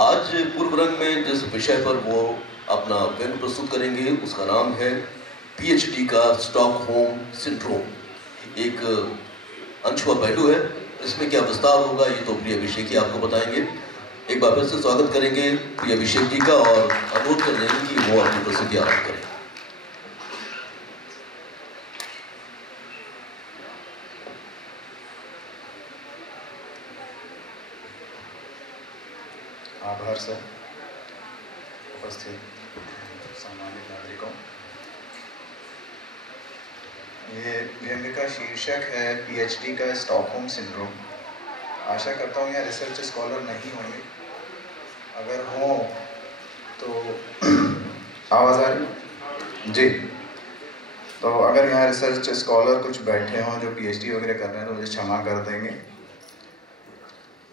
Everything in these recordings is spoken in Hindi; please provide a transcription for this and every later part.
आज पूर्व रंग में जिस विषय पर वो अपना व्यंग प्रस्तुत करेंगे उसका नाम है पीएचडी का स्टॉकहोम सिंड्रोम। एक अनछुआ पहलू है, इसमें क्या विस्तार होगा ये तो प्रिय अभिषेक जी आपको बताएंगे। एक बार फिर से स्वागत करेंगे प्रिय अभिषेक जी का और अनुरोध कर देंगे कि वो अपनी प्रस्तुति आरंभ करें। आभार सर। उपस्थित सम्मानित नागरिकों, ये व्यंग का शीर्षक है पीएचडी का स्टॉकहोम सिंड्रोम। आशा करता हूँ यहाँ रिसर्च स्कॉलर नहीं होंगे, अगर हों तो आवाज़ आ रही जी। तो अगर यहाँ रिसर्च स्कॉलर कुछ बैठे हों जो पीएचडी वगैरह कर रहे हैं तो मुझे क्षमा कर देंगे।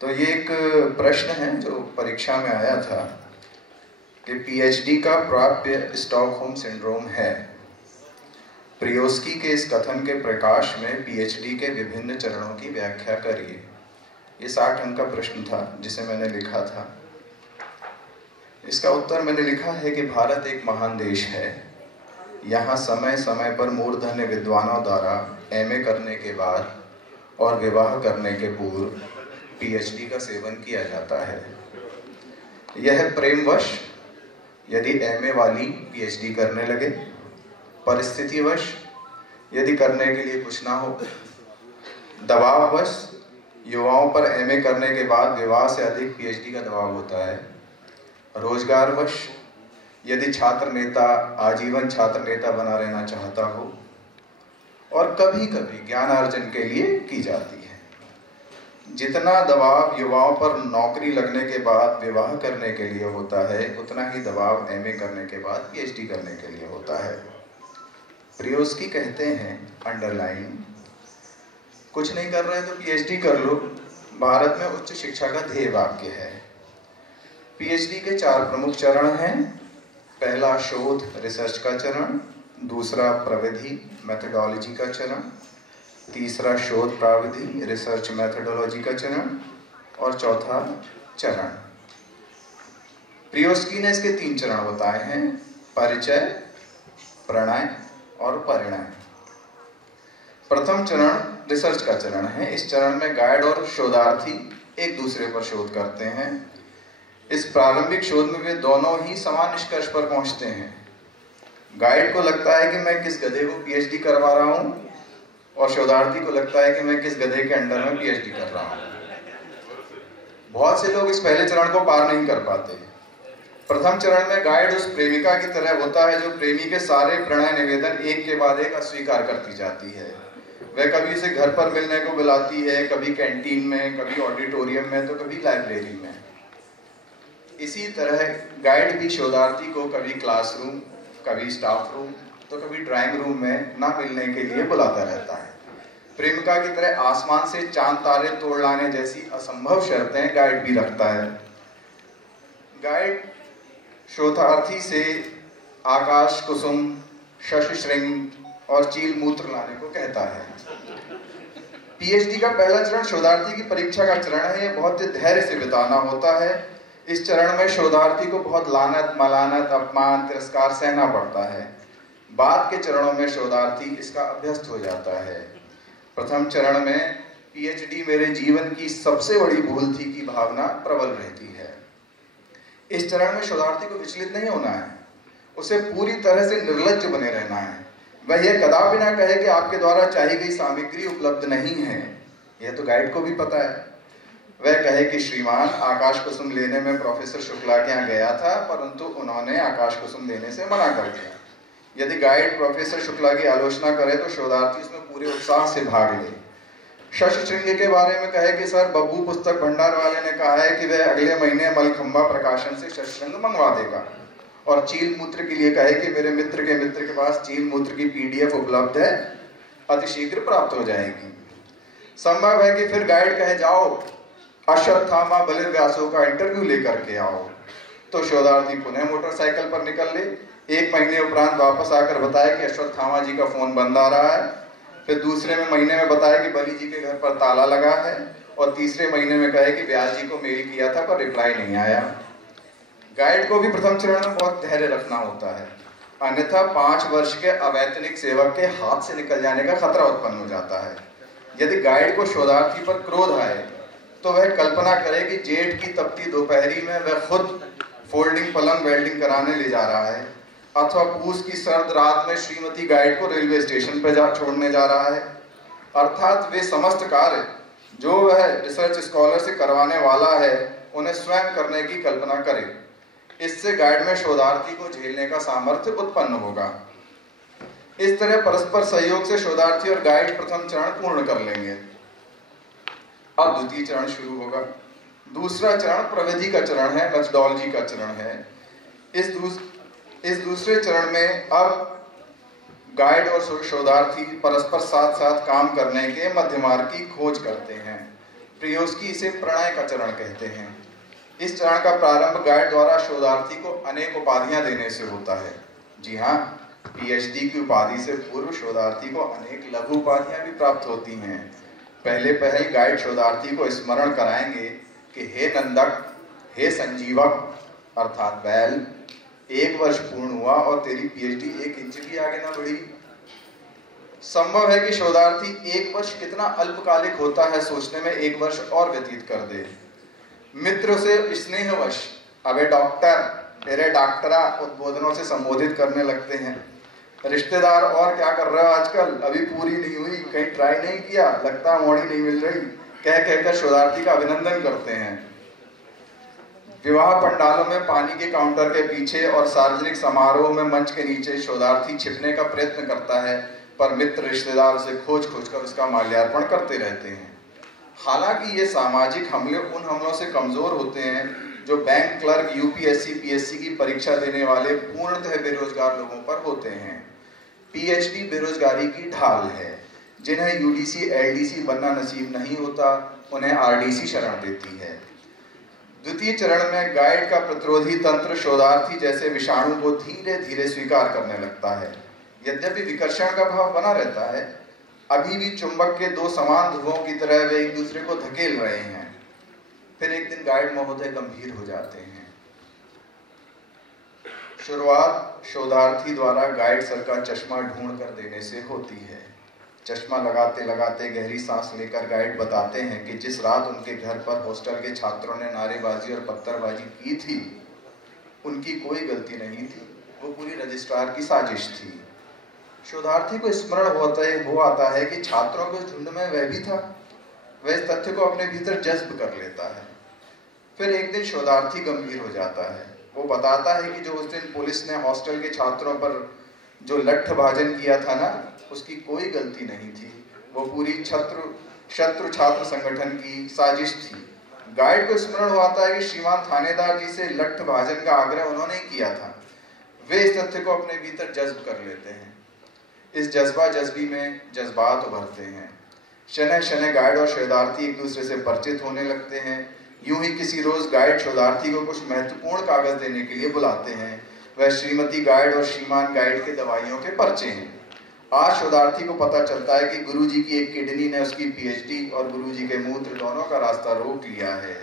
तो ये एक प्रश्न है जो परीक्षा में आया था कि पीएचडी का प्राप्य स्टॉकहोम सिंड्रोम है। प्रियोस्की के इस कथन के प्रकाश में पीएचडी के विभिन्न चरणों की व्याख्या करिए। ये 60 अंक का प्रश्न था जिसे मैंने लिखा था। इसका उत्तर मैंने लिखा है कि भारत एक महान देश है। यहाँ समय समय पर मूर्धन्य विद्वानों द्वारा एमए करने के बाद और विवाह करने के पूर्व पीएचडी का सेवन किया जाता है। यह प्रेमवश यदि एमए वाली पीएचडी करने लगे, परिस्थितिवश यदि करने के लिए कुछ ना हो, दबाववश युवाओं पर एमए करने के बाद विवाह से अधिक पीएचडी का दबाव होता है, रोजगारवश यदि छात्र नेता आजीवन छात्र नेता बना रहना चाहता हो, और कभी कभी ज्ञानार्जन के लिए की जाती है। जितना दबाव युवाओं पर नौकरी लगने के बाद विवाह करने के लिए होता है, उतना ही दबाव एमए करने के बाद पीएचडी करने के लिए होता है। प्रियोस्की कहते हैं अंडरलाइन, कुछ नहीं कर रहे तो पीएचडी कर लो, भारत में उच्च शिक्षा का ध्येय वाक्य है। पीएचडी के 4 प्रमुख चरण हैं। पहला शोध रिसर्च का चरण, दूसरा प्रविधि मेथोडोलॉजी का चरण, तीसरा शोध प्राविधि रिसर्च मेथोडोलॉजी का चरण और चौथा चरण। प्रियोस्की ने इसके 3 चरण बताए हैं, परिचय, प्रणय और परिणय। प्रथम चरण रिसर्च का चरण है। इस चरण में गाइड और शोधार्थी एक दूसरे पर शोध करते हैं। इस प्रारंभिक शोध में वे दोनों ही समान निष्कर्ष पर पहुंचते हैं। गाइड को लगता है कि मैं किस गधे को पीएचडी करवा रहा हूं और शोधार्थी को लगता है कि मैं किस गधे के अंडर में पीएचडी कर रहा हूं। बहुत से लोग इस पहले चरण को पार नहीं कर पाते। प्रथम चरण में गाइड उस प्रेमिका की तरह होता है जो प्रेमी के सारे प्रणय निवेदन एक के बाद एक अस्वीकार करती जाती है। वह कभी उसे घर पर मिलने को बुलाती है, कभी कैंटीन में, कभी ऑडिटोरियम में, तो कभी लाइब्रेरी में। इसी तरह गाइड भी शोधार्थी को कभी क्लासरूम, कभी स्टाफ रूम, तो कभी ड्राइंग रूम में ना मिलने के लिए बुलाता रहता है। प्रेमिका की तरह आसमान से चांद तारे तोड़ लाने जैसी असंभव शर्तें गाइड भी रखता है। गाइड शोधार्थी से आकाश कुसुम, शशि श्रृंग और चील मूत्र लाने को कहता है। पीएचडी का पहला चरण शोधार्थी की परीक्षा का चरण है। यह बहुत धैर्य से बिताना होता है। इस चरण में शोधार्थी को बहुत लानत, मलानत, अपमान, तिरस्कार सहना पड़ता है। बाद के चरणों में शोधार्थी इसका अभ्यस्त हो जाता है। प्रथम चरण में पीएचडी मेरे जीवन की सबसे बड़ी भूल थी की भावना प्रबल रहती है। इस चरण में शोधार्थी को विचलित नहीं होना है, उसे पूरी तरह से निर्लज्ज बने रहना है। वह यह कदापि ना कहे कि आपके द्वारा चाहिए गई सामग्री उपलब्ध नहीं है, यह तो गाइड को भी पता है। वह कहे कि श्रीमान आकाश कुसुम लेने में प्रोफेसर शुक्ला के यहाँ गया था, परंतु उन्होंने आकाश कुसुम लेने से मना कर दिया। यदि गाइड प्रोफेसर शुक्ला की आलोचना करे तो शोधार्थी इसमें पूरे उत्साह से भाग ले। शश श्रृंग के बारे में कहे कि सर बब्बू पुस्तक भंडार वाले ने कहा है कि वह अगले महीने मलखंबा प्रकाशन से शश श्रृंग मंगवा देगा। और चील मूत्र के लिए कहे कि मेरे मित्र के पास चील मूत्र की PDF उपलब्ध है, अतिशीघ्र प्राप्त हो जाएगी। संभव है कि फिर गाइड कहे जाओ अश्वत्थामा बलिर्व्यासों का इंटरव्यू लेकर के आओ। तो शोधार्थी पुनः मोटरसाइकिल पर निकल ले। 1 महीने उपरांत वापस आकर बताया कि अश्वत्थामा जी का फोन बंद आ रहा है। फिर दूसरे महीने में बताया कि बलि जी के घर पर ताला लगा है। और तीसरे महीने में कहे कि व्यास जी को मेल किया था पर रिप्लाई नहीं आया। गाइड को भी प्रथम चरण में बहुत धैर्य रखना होता है, अन्यथा 5 वर्ष के अवैतनिक सेवक के हाथ से निकल जाने का खतरा उत्पन्न हो जाता है। यदि गाइड को शोधार्थी पर क्रोध आए तो वह कल्पना करे कि जेठ की तपती दोपहरी में वह खुद फोल्डिंग पलंग वेल्डिंग कराने ले जा रहा है, अथवा पूस की सर्द रात में श्रीमती गाइड को रेलवे स्टेशन पर छोड़ने जा रहा है। अर्थात वे समस्त कार्य जो वह रिसर्च स्कॉलर से करवाने वाला है उन्हें स्वयं करने की कल्पना करे। इससे गाइड में शोधार्थी को झेलने का सामर्थ्य उत्पन्न होगा। इस तरह परस्पर सहयोग से शोधार्थी और गाइड प्रथम चरण पूर्ण कर लेंगे। अब द्वितीय चरण शुरू होगा। दूसरा चरण प्रविधि का चरण है, मेथोडोलॉजी का चरण है। इस दूसरे चरण में अब गाइड और शोधार्थी परस्पर साथ साथ काम करने के मध्य मार्ग की खोज करते हैं। प्रियोस्की इसे प्रणय का चरण कहते हैं। इस चरण का प्रारंभ गाइड द्वारा शोधार्थी को अनेक उपाधियां देने से होता है। जी हाँ, PhD की उपाधि से पूर्व शोधार्थी को अनेक लघु उपाधियां भी प्राप्त होती हैं। पहले पहल गाइड शोधार्थी को स्मरण कराएंगे कि हे नंदक, हे संजीवक अर्थात बैल, 1 वर्ष पूर्ण हुआ और तेरी PhD 1 इंच भी आगे ना बढ़ी। संभव है कि शोधार्थी 1 वर्ष कितना अल्पकालिक होता है सोचने में 1 वर्ष और व्यतीत कर दे। मित्र से स्नेहवश अबे डॉक्टर, तेरे डॉक्टरा उद्बोधनों से संबोधित करने लगते हैं। रिश्तेदार और क्या कर रहे हो आजकल, अभी पूरी नहीं हुई, कहीं ट्राई नहीं किया, लगता मोड़ी नहीं मिल रही, कह कहकर शोधार्थी का अभिनंदन करते हैं। विवाह पंडालों में पानी के काउंटर के पीछे और सार्वजनिक समारोह में मंच के नीचे शोधार्थी छिपने का प्रयत्न करता है, पर मित्र रिश्तेदार उसे खोज कर उसका माल्यार्पण करते रहते हैं। हालांकि ये सामाजिक हमले उन हमलों से कमजोर होते हैं जो बैंक क्लर्क, UPSC, PSC की परीक्षा देने वाले पूर्णतः बेरोजगार लोगों पर होते हैं। PhD बेरोजगारी की ढाल है। जिन्हें UDC, LDC बनना नसीब नहीं होता उन्हें RDC शरण देती है। द्वितीय चरण में गाइड का प्रतिरोधी तंत्र शोधार्थी जैसे विषाणु को धीरे धीरे स्वीकार करने लगता है। यद्यपि विकर्षण का भाव बना रहता है, अभी भी चुंबक के 2 समान ध्रुवों की तरह वे एक दूसरे को धकेल रहे हैं। फिर एक दिन गाइड महोदय गंभीर हो जाते हैं। शुरुआत शोधार्थी द्वारा गाइड सर का चश्मा ढूंढ कर देने से होती है। चश्मा लगाते लगाते गहरी सांस लेकर गाइड बताते हैं कि जिस रात उनके घर पर हॉस्टल के छात्रों ने नारेबाजी और पत्थरबाजी की थी, उनकी कोई गलती नहीं थी, वो पूरी रजिस्ट्रार की साजिश थी। शोधार्थी को स्मरण हो आता है कि छात्रों के झुंड में वह भी था। वह इस तथ्य को अपने भीतर जज्ब कर लेता है। फिर एक दिन शोधार्थी गंभीर हो जाता है। वो बताता है कि जो उस दिन पुलिस ने हॉस्टल के छात्रों पर जो लठ भाजन किया था ना, उसकी कोई गलती नहीं थी, वो पूरी शत्रु छात्र संगठन की साजिश थी। गाइड को स्मरण हो आता है कि श्रीमान थानेदार जी से लठ भाजन का आग्रह उन्होंने ही किया था। वे इस तथ्य को अपने भीतर जज्ब कर लेते हैं। इस जज्बा जज्बी में जज्बात उभरते हैं। शनह शनह गाइड और शोधार्थी एक दूसरे से परिचित होने लगते हैं। यूं ही किसी रोज गाइड शोधार्थी को कुछ महत्वपूर्ण कागज देने के लिए बुलाते हैं। वह श्रीमती गाइड और श्रीमान गाइड के दवाइयों के पर्चे हैं। आज शोधार्थी को पता चलता है कि गुरुजी की एक किडनी ने उसकी PhD और गुरुजी के मूत्र दोनों का रास्ता रोक लिया है।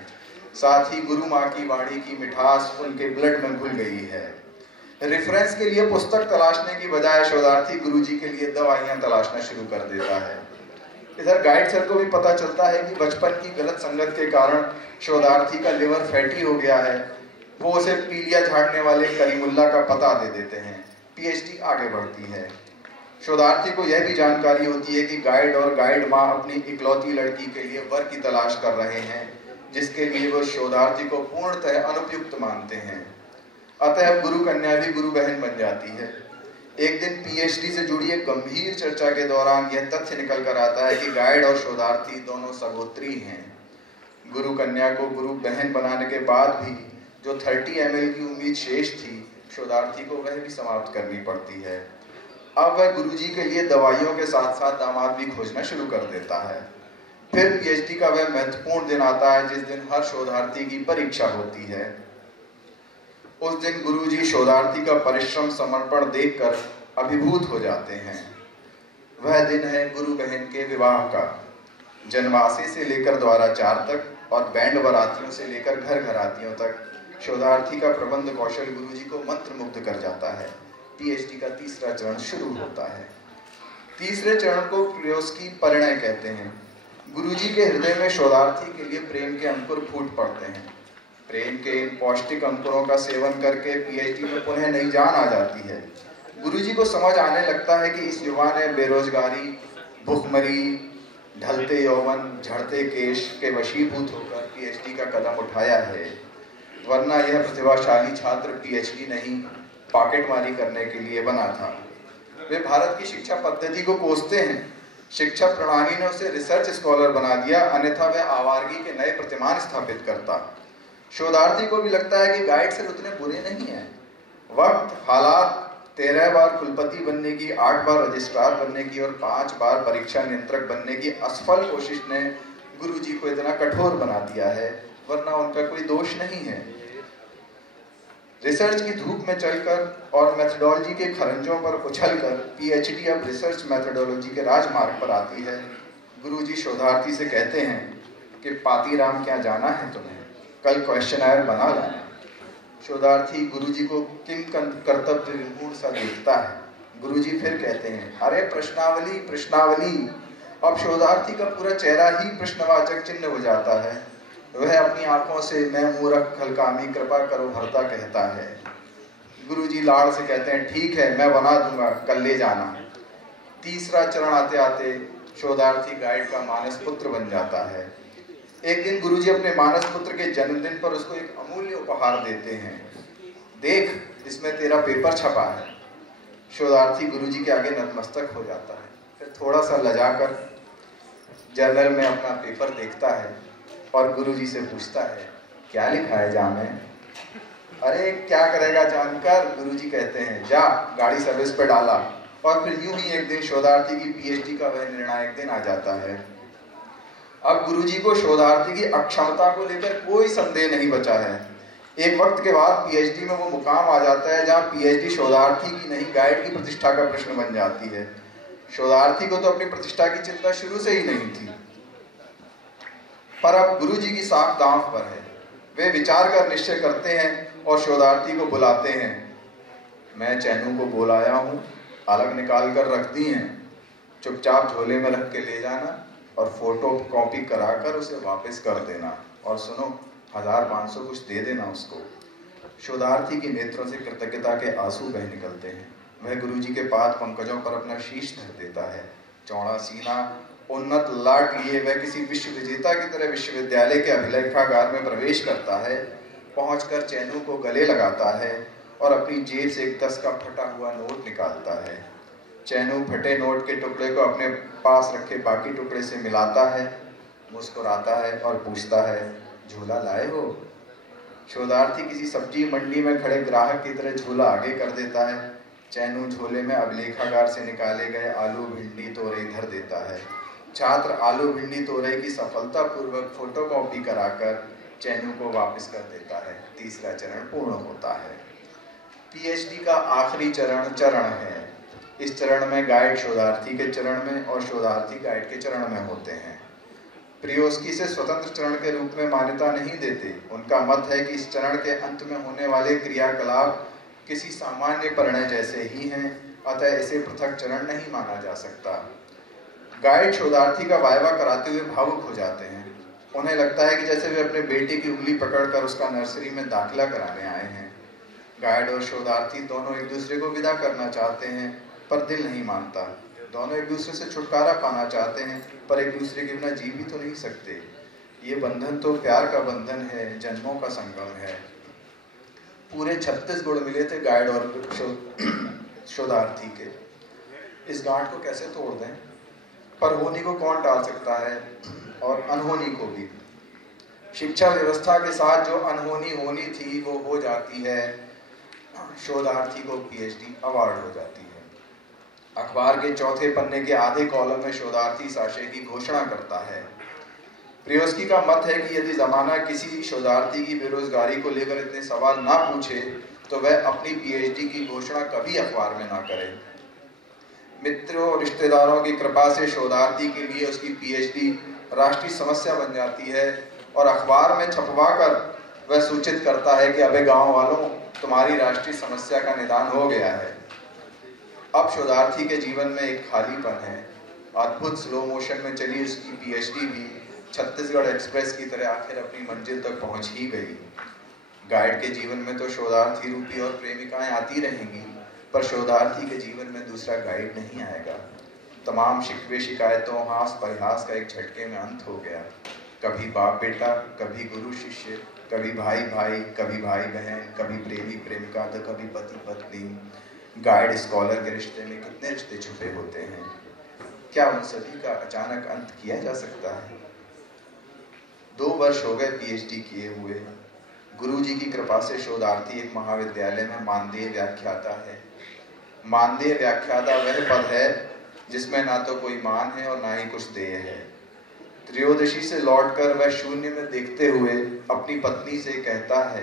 साथ ही गुरु माँ की वाणी की मिठास उनके ब्लड में घुल गई है। रेफरेंस के लिए पुस्तक तलाशने की बजाय शोधार्थी गुरुजी के लिए दवाइयां तलाशना शुरू कर देता है। इधर गाइड सर को भी पता चलता है कि बचपन की गलत संगत के कारण शोधार्थी का लिवर फैटी हो गया है। वो उसे पीलिया झाड़ने वाले करीमुल्ला का पता दे देते हैं। PhD आगे बढ़ती है। शोधार्थी को यह भी जानकारी होती है कि गाइड और गाइड माँ अपनी इकलौती लड़की के लिए वर की तलाश कर रहे हैं, जिसके लिए वो शोधार्थी को पूर्णतः अनुपयुक्त मानते हैं। अतः गुरु कन्या भी गुरु बहन बन जाती है। एक दिन पीएचडी से जुड़ी एक गंभीर चर्चा के दौरान यह तथ्य निकल कर आता है कि गाइड और शोधार्थी दोनों सगोत्री हैं। गुरु कन्या को गुरु बहन बनाने के बाद भी जो 30 ml की उम्मीद शेष थी, शोधार्थी को वह भी समाप्त करनी पड़ती है। अब वह गुरुजी के लिए दवाइयों के साथ साथ दामाद भी खोजना शुरू कर देता है। फिर पीएचडी का वह महत्वपूर्ण दिन आता है जिस दिन हर शोधार्थी की परीक्षा होती है। उस दिन गुरुजी शोधार्थी का परिश्रम समर्पण देखकर अभिभूत हो जाते हैं। वह दिन है गुरु बहन के विवाह का। जनवासी से लेकर द्वाराचार तक और बैंड बरातियों से लेकर घर घरातियों तक शोधार्थी का प्रबंध कौशल गुरुजी को मंत्रमुग्ध कर जाता है। पीएचडी का तीसरा चरण शुरू होता है। तीसरे चरण को प्रियोस्की परिणय कहते हैं। गुरुजी के हृदय में शोधार्थी के लिए प्रेम के अंकुर फूट पड़ते हैं। प्रेम के इन पौष्टिक अंकुरों का सेवन करके पीएचडी में पुनः नई जान आ जाती है। गुरुजी को समझ आने लगता है कि इस युवा ने बेरोजगारी, भूखमरी, ढलते यौवन, झड़ते केश के वशीभूत होकर पीएचडी का कदम उठाया है, वरना यह प्रतिभाशाली छात्र पीएचडी नहीं पॉकेटमारी करने के लिए बना था। वे भारत की शिक्षा पद्धति को कोसते हैं। शिक्षा प्रणाली ने उसे रिसर्च स्कॉलर बना दिया, अन्यथा वह आवारगी के नए प्रतिमान स्थापित करता। शोधार्थी को भी लगता है कि गाइड सर उतने बुरे नहीं हैं। वक्त, हालात, 13 बार कुलपति बनने की, 8 बार रजिस्ट्रार बनने की और 5 बार परीक्षा नियंत्रक बनने की असफल कोशिश ने गुरुजी को इतना कठोर बना दिया है, वरना उनका कोई दोष नहीं है। रिसर्च की धूप में चलकर और मेथोडोलॉजी के खरंजों पर उछलकर पीएचडी अब रिसर्च मेथोडोलॉजी के राजमार्ग पर आती है। गुरुजी शोधार्थी से कहते हैं कि पातीराम क्या जाना है तुम्हें, कल क्वेश्चनर बना लाना। शोधार्थी गुरुजी को किम कर्तव्य विमूढ़ सा देखता है। गुरुजी फिर कहते हैं, अरे प्रश्नावली प्रश्नावली। अब शोधार्थी का पूरा चेहरा ही प्रश्नवाचक चिन्ह हो जाता है। वह अपनी आंखों से मैं मूर्ख खलकामी कृपा करो भरता कहता है। गुरुजी लाड़ से कहते हैं, ठीक है मैं बना दूंगा, कल ले जाना। तीसरा चरण आते आते शोधार्थी गाइड का मानस पुत्र बन जाता है। एक दिन गुरुजी अपने मानस पुत्र के जन्मदिन पर उसको एक अमूल्य उपहार देते हैं। देख, इसमें तेरा पेपर छपा है। शोधार्थी गुरुजी के आगे नतमस्तक हो जाता है। फिर थोड़ा सा लजाकर जर्नल में अपना पेपर देखता है और गुरुजी से पूछता है, क्या लिखा है जामे? अरे क्या करेगा जानकर, गुरुजी कहते हैं, जा गाड़ी सर्विस पे डाला। और फिर यूं ही एक दिन शोधार्थी की पीएचडी का वह निर्णायक दिन आ जाता है। अब गुरुजी को शोधार्थी की अक्षमता को लेकर कोई संदेह नहीं बचा है। एक वक्त के बाद पीएचडी में वो मुकाम आ जाता है जहाँ पीएचडी शोधार्थी की नहीं गाइड की प्रतिष्ठा का प्रश्न बन जाती है। शोधार्थी को तो अपनी प्रतिष्ठा की चिंता शुरू से ही नहीं थी, पर अब गुरुजी की साख दांव पर है। वे विचार कर निश्चय करते हैं और शोधार्थी को बुलाते हैं। मैं चैनू को बुलाया हूँ, अलग निकाल कर रख दी हैं, चुपचाप झोले में रख के ले जाना और फोटो कॉपी कराकर उसे वापस कर देना। और सुनो, 1500 कुछ दे देना उसको। शोधार्थी की नेत्रों से कृतज्ञता के आंसू बह निकलते हैं। वह गुरुजी के पाद पंकजों पर अपना शीश धर देता है। चौड़ा सीना, उन्नत लाट लिए वह किसी विश्व विजेता की तरह विश्वविद्यालय के अभिलेखागार में प्रवेश करता है। पहुंचकर चैनू को गले लगाता है और अपनी जेब से एक 10 का फटा हुआ नोट निकालता है। चैनू फटे नोट के टुकड़े को अपने पास रखे बाकी टुकड़े से मिलाता है, मुस्कुराता है और पूछता है, झूला लाए हो? शोधार्थी किसी सब्जी मंडी में खड़े ग्राहक की तरह झूला आगे कर देता है। चैनू झोले में अभिलेखागार से निकाले गए आलू भिंडी तोरई धर देता है। छात्र आलू भिंडी तोरई की सफलतापूर्वक फोटोकॉपी कराकर चैनू को वापस कर देता है। तीसरा चरण पूर्ण होता है। पीएचडी का आखिरी चरण है। इस चरण में गाइड शोधार्थी के चरण में और शोधार्थी गाइड के चरण में होते हैं। प्रियोस्की से स्वतंत्र चरण के रूप में मान्यता नहीं देते। उनका मत है कि इस चरण के अंत में होने वाले क्रियाकलाप किसी सामान्य परिणय जैसे ही हैं, अतः इसे पृथक चरण नहीं माना जा सकता। गाइड शोधार्थी का वायवा कराते हुए भावुक हो जाते हैं। उन्हें लगता है कि जैसे वे अपने बेटे की उंगली पकड़कर उसका नर्सरी में दाखिला कराने आए हैं। गाइड और शोधार्थी दोनों एक दूसरे को विदा करना चाहते हैं, पर दिल नहीं मानता। दोनों एक दूसरे से छुटकारा पाना चाहते हैं, पर एक दूसरे के बिना जी भी तो नहीं सकते। ये बंधन तो प्यार का बंधन है, जन्मों का संगम है। पूरे 36 गुण मिले थे गाइड और शोधार्थी के। इस गांठ को कैसे तोड़ दें? पर होनी को कौन टाल सकता है, और अनहोनी को भी। शिक्षा व्यवस्था के साथ जो अनहोनी होनी थी वो हो जाती है। शोधार्थी को पीएचडी अवार्ड हो जाती है। अखबार के चौथे पन्ने के आधे कॉलम में शोधार्थी इस आशय की घोषणा करता है। प्रियोस्की का मत है कि यदि जमाना किसी शोधार्थी की बेरोजगारी को लेकर इतने सवाल ना पूछे तो वह अपनी पीएचडी की घोषणा कभी अखबार में ना करे। मित्रों और रिश्तेदारों की कृपा से शोधार्थी के लिए उसकी पीएचडी राष्ट्रीय समस्या बन जाती है और अखबार में छपवाकर वह सूचित करता है कि अबे गांव वालों, तुम्हारी राष्ट्रीय समस्या का निदान हो गया है। अब शोधार्थी के जीवन में एक खालीपन है। अद्भुत स्लो मोशन में चली उसकी पीएचडी भी छत्तीसगढ़ एक्सप्रेस की तरह आखिर अपनी मंजिल तक पहुंच ही गई। गाइड के जीवन में तो शोधार्थी रूपी और प्रेमिकाएं आती रहेंगी, पर शोधार्थी के जीवन में दूसरा गाइड नहीं आएगा। तमाम शिकवे शिकायतों, हास परिहास का एक झटके में अंत हो गया। कभी बाप बेटा, कभी गुरु शिष्य, कभी भाई भाई, कभी भाई बहन, कभी प्रेमी प्रेमिका, तो कभी पति पत्नी। गाइड स्कॉलर के रिश्ते में कितने रिश्ते छुपे होते हैं। क्या उन सभी का अचानक अंत किया जा सकता है? 2 वर्ष हो गए पीएचडी किए हुए। गुरुजी की कृपा से शोधार्थी एक महाविद्यालय में मानदेय व्याख्याता है। मानदेय व्याख्याता वह पद है जिसमें ना तो कोई मान है और ना ही कुछ देय है। त्रयोदशी से लौटकर वह शून्य में देखते हुए अपनी पत्नी से कहता है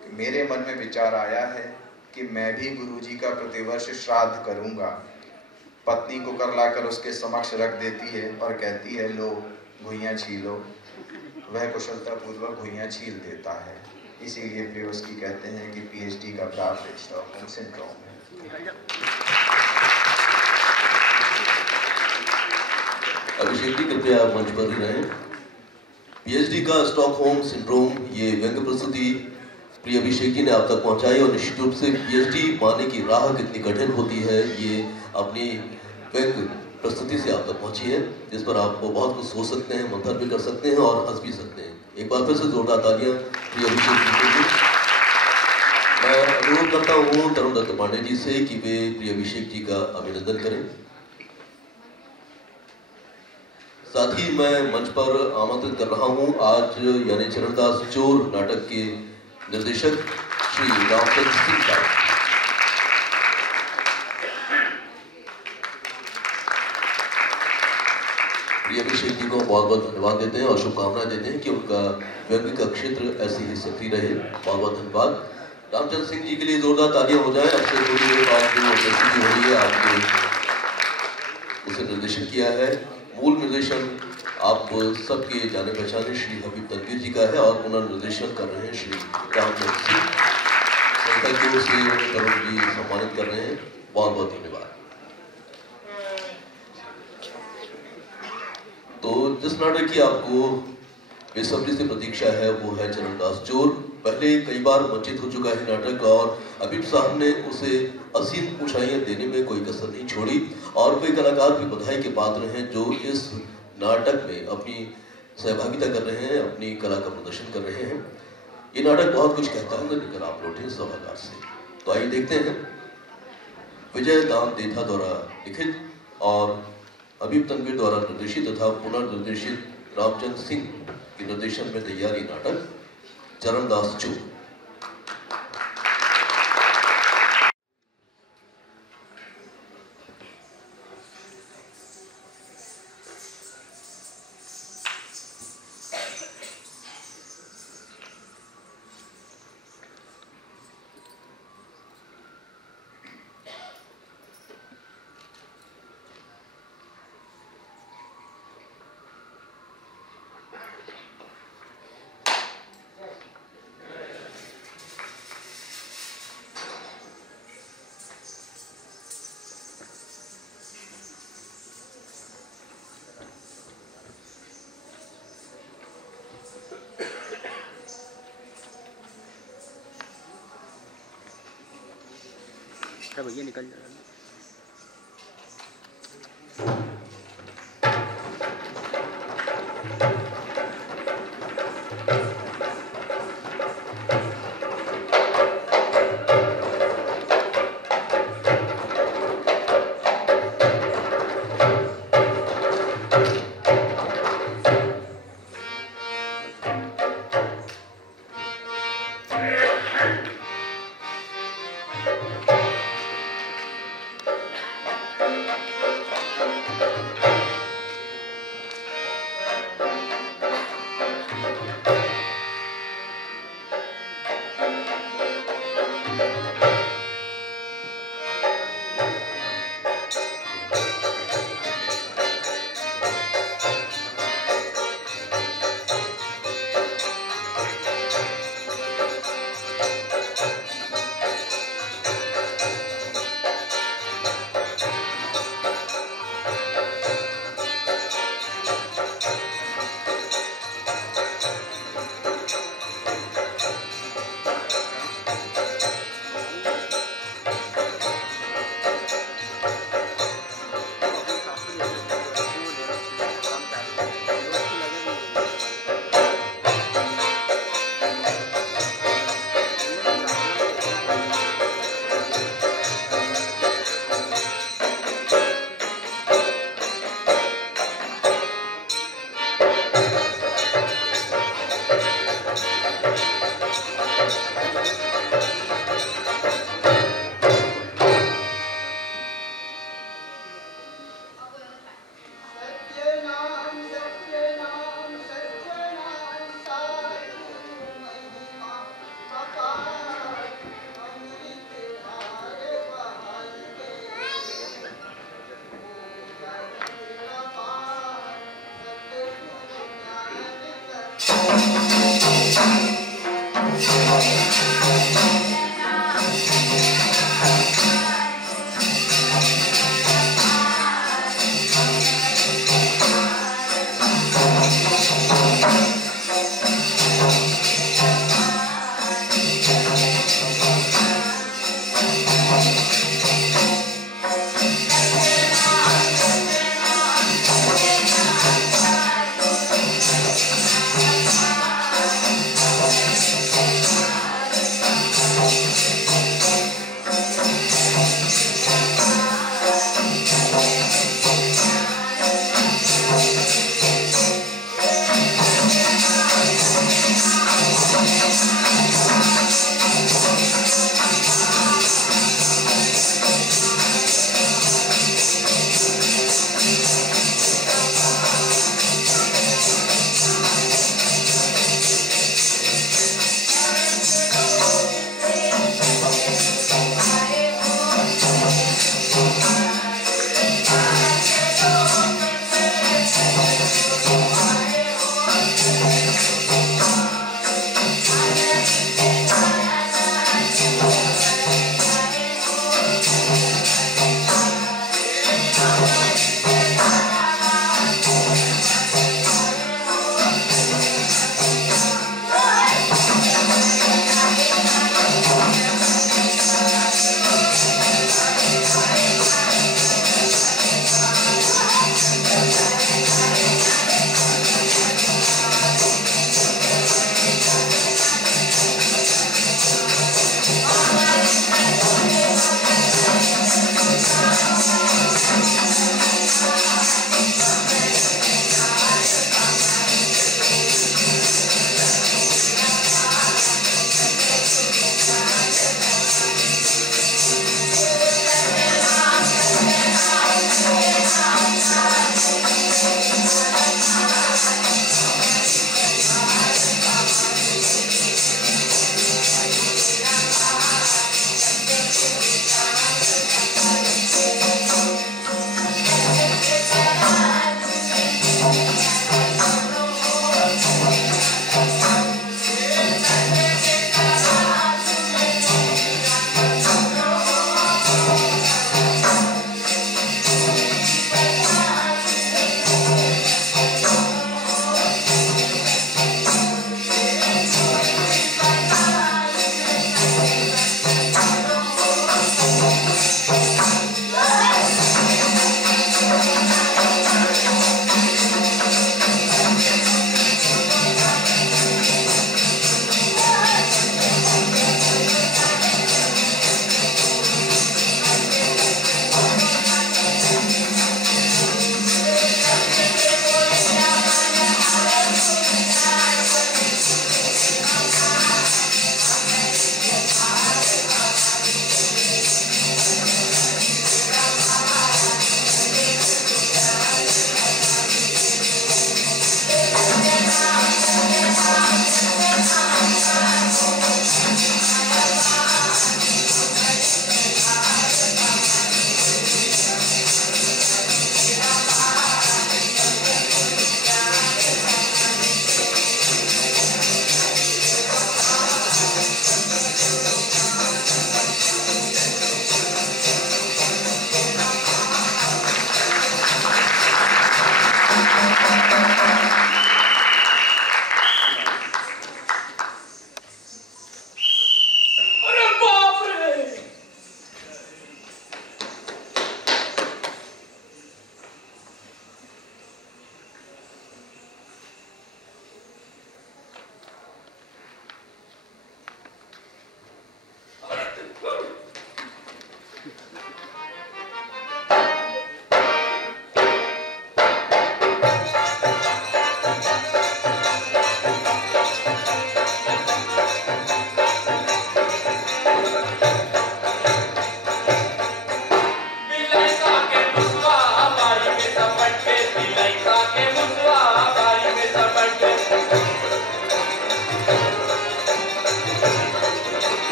कि मेरे मन में विचार आया है कि मैं भी गुरुजी का प्रतिवर्ष श्राद्ध करूंगा। पत्नी को करलाकर उसके समक्ष रख देती है और कहती है, लो भुइयां छीलो। वह कुशलतापूर्वक भुइयां छील देता है। इसीलिए प्रियोस्की कहते हैं कि पीएचडी का प्राप्त स्टॉकहोम सिंड्रोम है। अभिषेक जी कृपया मंच पर ही रहें। पीएचडी का स्टॉकहोम सिंड्रोम, ये व्यंग्य प्रस्तुति प्रिय अभिषेक जी ने आप तक पहुंचाई और निश्चित रूप से पीएचडी पाने की राह कितनी कठिन होती है ये अपनी व्यंग्य प्रस्तुति से आप तक पहुंची है, जिस पर आप बहुत कुछ सोच सकते हैं, मंथन भी कर सकते हैं और हंस भी सकते हैं। एक बार फिर से जोरदार तालियां प्रिय अभिषेक जी के लिए। मैं अनुरोध करता हूँ तरुण दत्त पांडे जी से कि वे प्रिय अभिषेक जी का अभिनंदन करें। साथ ही मैं मंच पर आमंत्रित कर रहा हूं आज यानी चरणदास चोर नाटक के निर्देशक श्री रामचंद्र सिंह का। प्रिय अभिषेक जी को बहुत बहुत धन्यवाद देते हैं और शुभकामनाएं देते हैं कि उनका व्यंग्य का क्षेत्र ऐसे ही सक्रिय रहे। बहुत बहुत धन्यवाद। रामचंद्र सिंह जी के लिए जोरदार तालियां हो जाए। अब से थोड़ी देर बाद जो प्रस्तुति हो रही है आपने उसे निर्देशन किया है। मूल निर्देशन आप सबके जाने पहचाने श्री हबीब तनवीर जी का है और पुनर्निर्देशन कर रहे हैं श्री रामचंद्र सिंह। संस्था की ओर से तरुण जी सम्मानित कर रहे हैं। बहुत बहुत धन्यवाद। तो जिस नाटक की आपको बेसब्री से प्रतीक्षा है वो है चरणदास चोर। पहले कई बार मंचित हो चुका है नाटक और हबीब साहब ने उसे असीम ऊंचाइयां देने में कोई कसर नहीं छोड़ी और कोई कलाकार भी बधाई के पात्र हैं जो इस नाटक में अपनी सहभागिता कर रहे हैं, अपनी कला का प्रदर्शन कर रहे हैं। ये नाटक बहुत कुछ कहता है, लेकर आप लौटे सभागार से। तो आइए देखते हैं। विजय दाम देथा द्वारा लिखित और हबीब तनवीर द्वारा निर्देशित तथा पुनर्निर्देशित रामचंद्र सिंह के निर्देशन में तैयार ये नाटक चरणदास चोर। भैया निकल जा रहा है।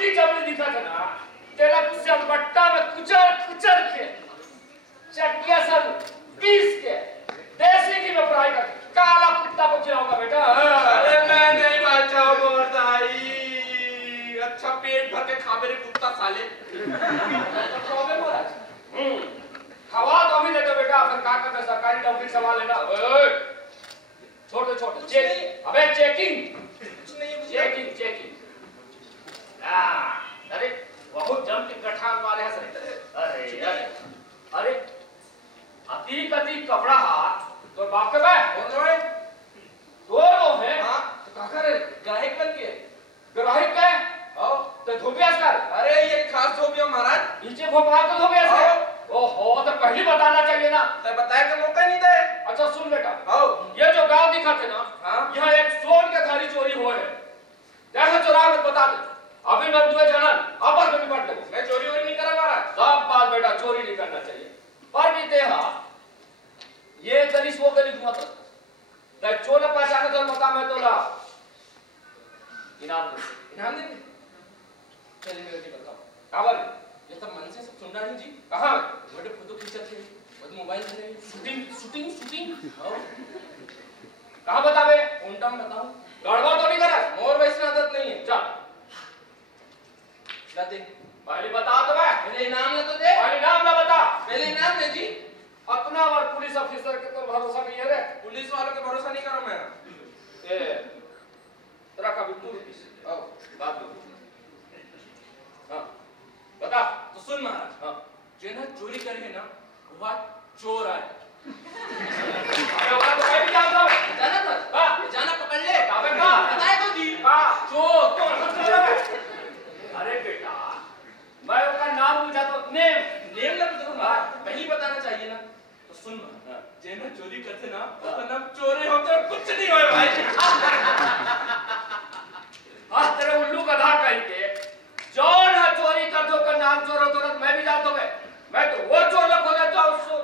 अति जबरी दिखा था ना तेरा कुछ बट्टा में कुचल कुचल के चटिया सब पीस के देसी घी में फ्राई कर काला कुत्ता को खिलाऊंगा बेटा। अरे मैं नहीं बचाओ बोरदाई, अच्छा पेट भर के खा मेरे कुत्ता साले। खवा तो भी दे दो बेटा, फिर क्या करना सरकारी नौकरी सवाल लेना। छोटे छोटे चेक, अबे चेकिंग चेकिंग। अरे बहुत जम के गठा मारे हैं सर। अरे अति कति कपड़ा हाथ तो बाप के बे बोल रहे तो है। हाँ तो क्या करे ग्राहक बन के ग्राहक है तो धोबिया कर। अरे ये खास धोबिया महाराज, नीचे भोपाल को धोबिया से। ओहो तो पहले बताना चाहिए ना। तो बताया का मौका नहीं दे। अच्छा सुन बेटा, आओ ये जो गांव दिखा थे ना, हाँ यहाँ एक सोन के थाली चोरी हुए है। जैसे चुरा मत बता दे, अभी नब दुए जनन आपस में निपट ले। मैं चोरी वोरी नहीं करा महाराज। सब बात बेटा चोरी नहीं करना चाहिए। पर भी देहा ये गली वो गली घुमा तो चोर पहचाने तो बता मैं तो ला इनाम देंगे। चलिए मेरे जी बताओ काबर ये सब मन से सब सुन रही जी। कहां बड़े फोटो खींचते थे, बस मोबाइल से शूटिंग कहां बतावे उल्टा में बताऊं। गड़बड़ तो नहीं करा मोर वैसी आदत नहीं है। चल ला दे पहले बता तो मैं। पहले इनाम ना तो दे। पहले नाम ना बता। पहले इनाम दे जी। अपना और पुलिस ऑफिसर के तो भरोसा नहीं है रे। पुलिस वालों के भरोसा नहीं करो मैं। ए तेरा कभी तू आओ बात करो। हां बता। तो सुन महाराज, हां जो ना चोरी करे है ना वह चोर आए। अरे वो तो मैं भी जानता हूं। जाना था हां जाना पकड़ ले। अबे का बताए तो जी चोर चोर। अरे बेटा मैं उसका नाम पूछा तो नेम ना तो पहले बताना चाहिए ना। तो सुन जे ना चोरी करते ना उसका नाम चोरे होते और कुछ नहीं होए भाई। हां तेरे उल्लू का धार कहीं के जौन है चोरी कर दो का नाम चोर हो तो मैं भी जानता हूं। मैं तो वो चोर लोग हो जाता हूं उसको।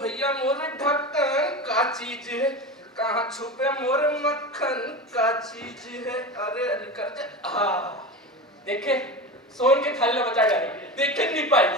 भैया मोर ढक्कन का चीज है, कहाँ छुपे मोर मक्खन का चीज है। अरे अरे कर जा देखे सोन के थाली में बचा डाली, देखे नहीं पाई।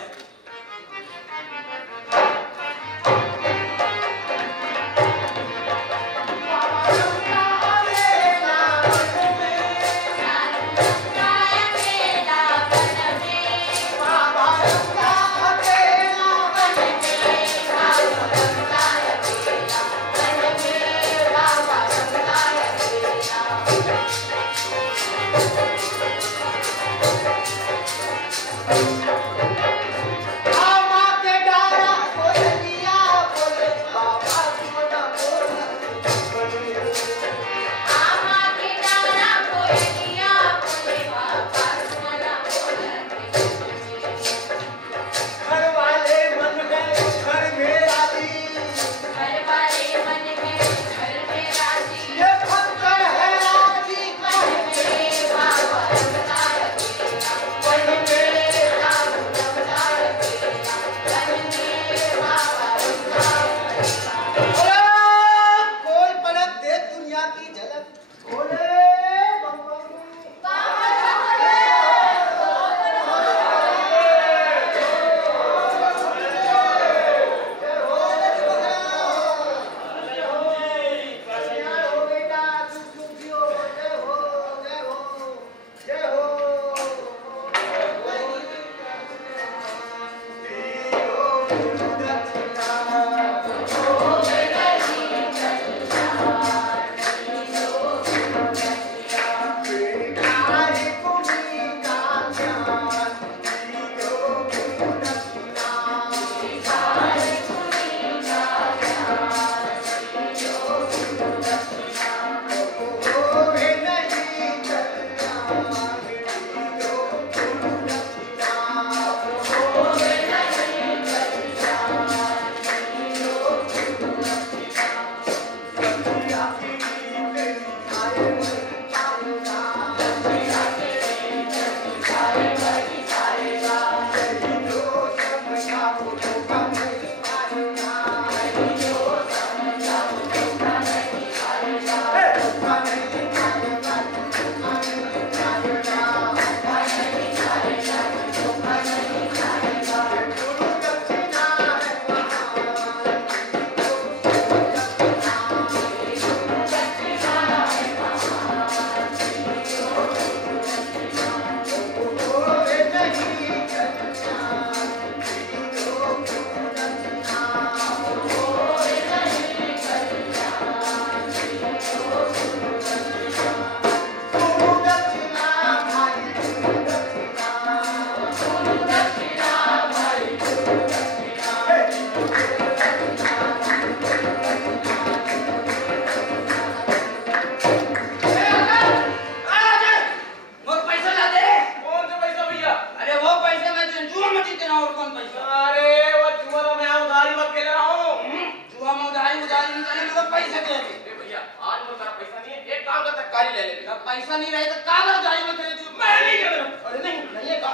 गाड़ी ले ले। पैसा नहीं रहे तो कागज गाड़ी में तेरे चुप। मैं नहीं कर रहा। अरे नहीं है का।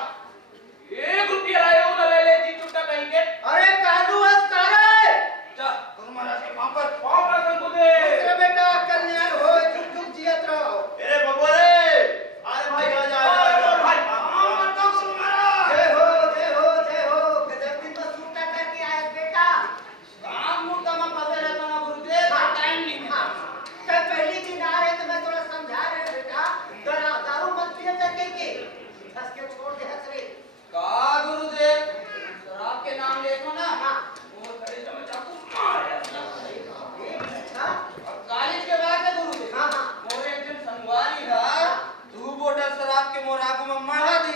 1 रुपया लाए हो ना ले ले जी टूटा कहेंगे। अरे कालू अस्कारे जा गुरु महाराज के पांव पर संग दे। तेरे बेटा कल्याण हो चुप चुप जियत रहो। अरे बबुआ रे अरे भाई आ जा भाई मत तो गुरु महाराज। जय हो गजब में सूटा करके आए बेटा। काम मुद्दा में पड़े रहता ना गुरुदेव। टाइम नहीं था। कल पहली दिन आ रहे तो मैं थोड़ा समझा रहे बेटा। दारू मत पिया करके के हंस के छोड़ दे हंस रे। का गुरुदेव शराब के नाम लेको ना। वो खड़े समय चाकू मार। अच्छा और कॉलेज के बाद है गुरुदेव। हां मोरे एक दिन संगवारी था। 2 बोतल शराब के मोर आगू में मारा दी।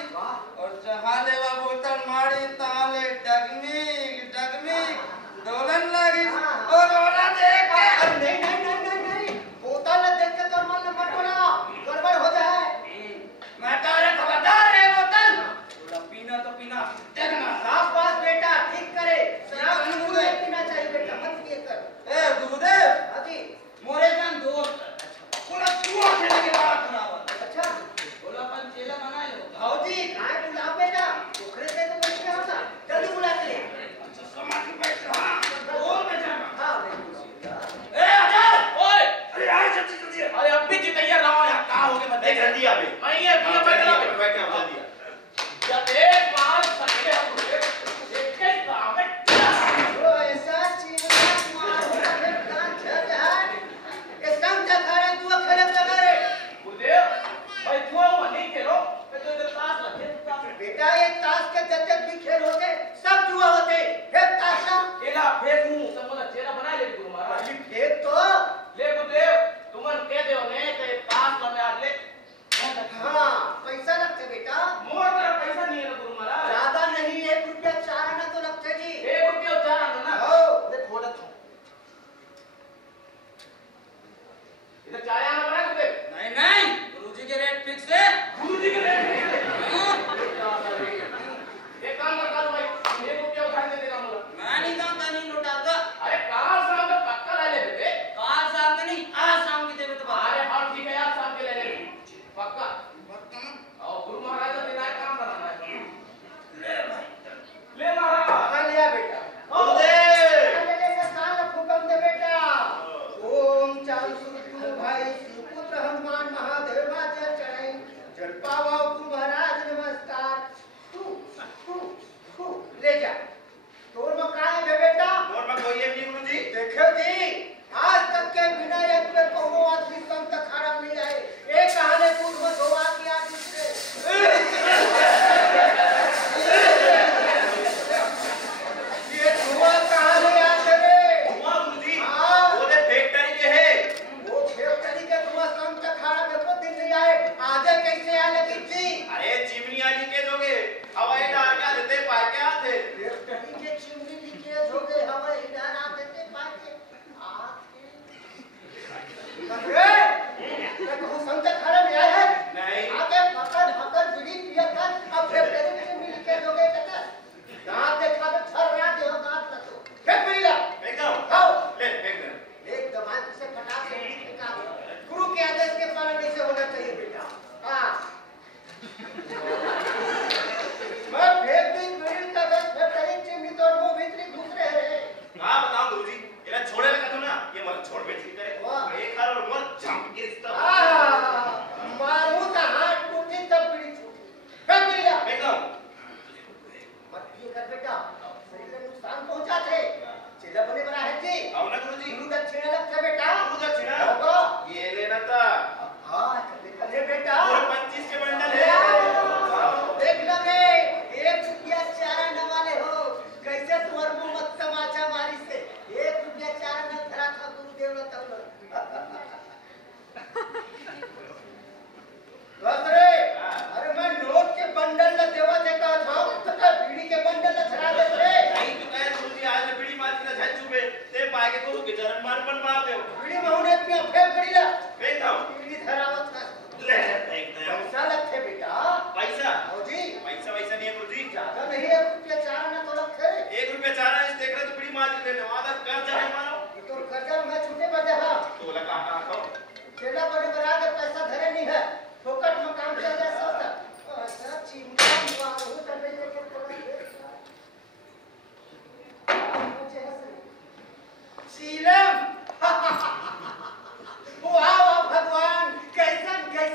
और जहां लेवा बोतल मारी ताले डगमिग दोलन लगी। और ओला देख के नहीं बोतल देख के तो मन मत बना गड़बड़ हो जाए। मैं कह रहा खबरदार है बोतल। बोला पीना तो पीना देखना। शाबाश बेटा ठीक करे। शराब नहीं पीना चाहिए बेटा मत पिए कर। ए गुरुदेव हाजी मोरे जन दोस्त बोला चुआ खेलने के बाद खराब। अच्छा बोला अपन चेला बना लो। भाऊजी कहां बुलाओ बेटा पोखरे से तो बैठ गया होता जल्दी बुला के ले। अच्छा समाज में बैठ रहा बोल में जा। हां ए आजाद ओए अरे आए जल्दी अरे अब भी की तैयार रहो यार। कहां हो गए मत देख जल्दी आ बे मैं ये पूरा बैठ रहा हूं। बैठ जा जल्दी जब एक बार सके हम एक के काम में वो ऐसा चीज मार फिर कान झट है। इस संग खड़े तू खड़े लगा रे। गुरुदेव भाई जुआ हुआ नहीं खेलो। मैं तो इधर ताश लगे। बेटा ये ताश के जब भी खेल होते सब जुआ होते। फिर ताश ना केला फेंकूं सब बोला चेला बना ले गुरु महाराज। अभी फेंक तो ले गुरुदेव तुमन कह दो ने कि ताश में आज ले। हां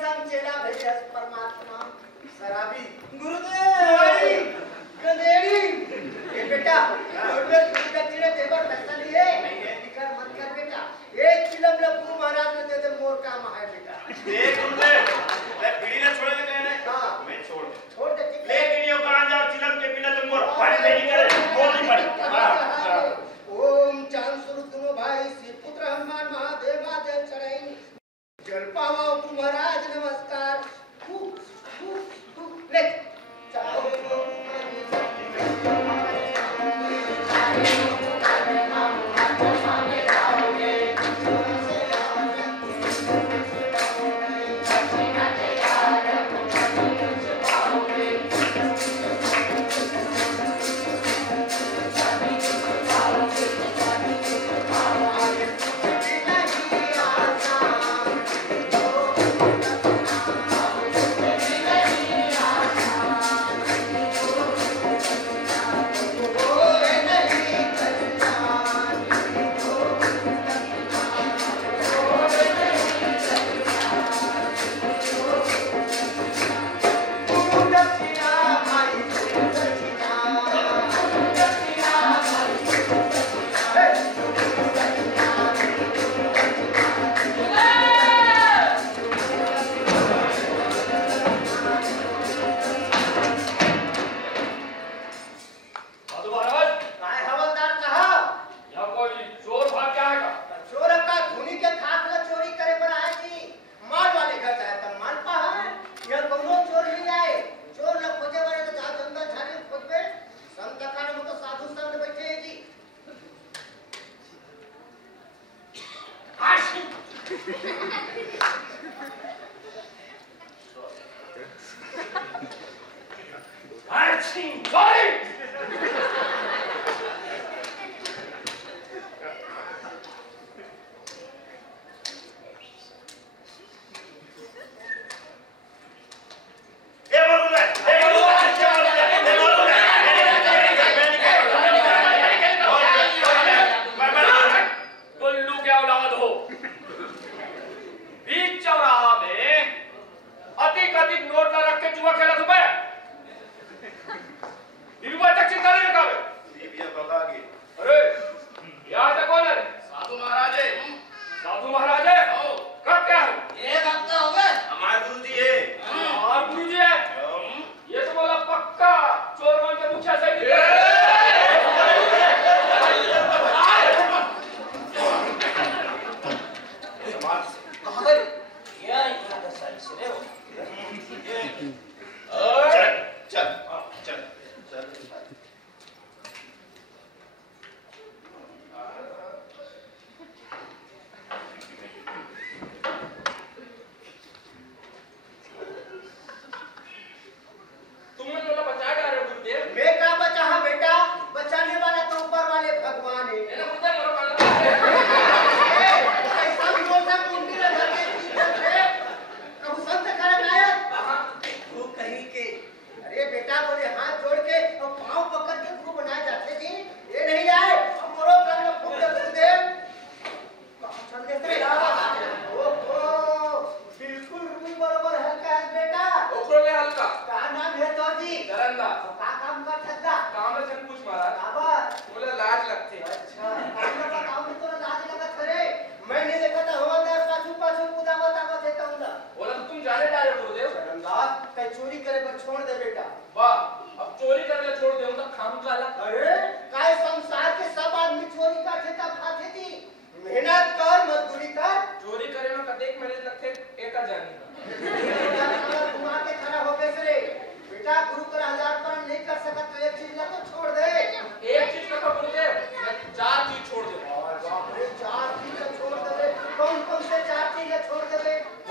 संग चेला भेजस परमात्मा शराबी गुरुदेव गंदेड़ी ये बेटा रोड में तू दक्षिणे देवर पैसा लिए दिखर मत कर बेटा एक चिलम लपू महाराज ने दे दे मोर का है बेटा देख गुरुदेव मैं पीढ़ी ने छोड़े के कहने हां मैं छोड़ दे लेकिन ये कहां जा चिलम के बिना तो मोर पानी नहीं करे बोल नहीं पड़ी ओम चांद स्वरूप दोनों भाई श्री पुत्र हनुमान महादेव महादेव चढ़ाई जल पावा महाराज नमस्कार ले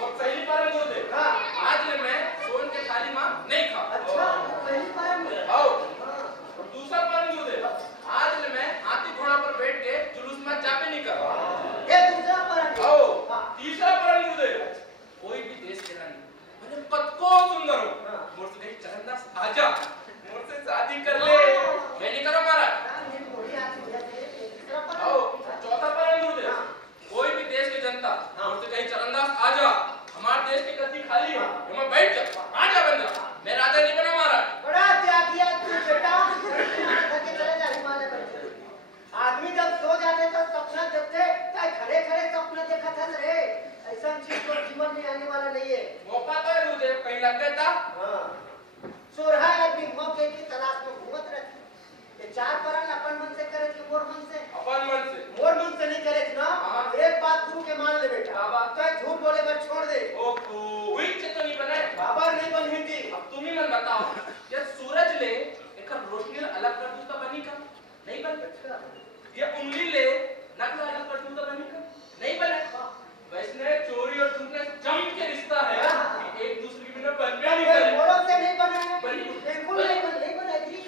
चलो आज मैं सोन के थाली मां नहीं खा। अच्छा बैठ जा, राजा बन जा। मैं राजा नहीं बना महाराज। बड़ा त्यागी आदमी बेटा, करके चले जा हिमालय पर। आदमी जब सो जाते तो सपना देखते, क्या खड़े खड़े सपना देखा था रे? ऐसा चीज तो जीवन में आने वाला नहीं है। मौका तो है गुरुदेव, कहीं लग गया था। हाँ, सोरहा आदमी मौके की तलाश में घूमत रहती। ये चार परन अपन मन से करे कि मोर मन से? अपन मन से। मोर मन से नहीं करे ना? हाँ। एक बात गुरु के मान ले बेटा। क्या बात? चाहे झूठ बोले पर छोड़ दे। ओहो, हुई तो नहीं बने। बाबर नहीं बन हिंदी। अब तुम ही मन बताओ, ये सूरज ले एक रोशनी अलग कर दूं तो बनी का? नहीं बन। ये उंगली ले नकल अलग कर दूं तो बनी का? नहीं बने। वैसे चोरी और झूठ में जम के रिश्ता है कि एक दूसरे के बिना बन भी नहीं करे। मोरों से नहीं बना है। बनी। बिल्कुल नहीं बनेगी।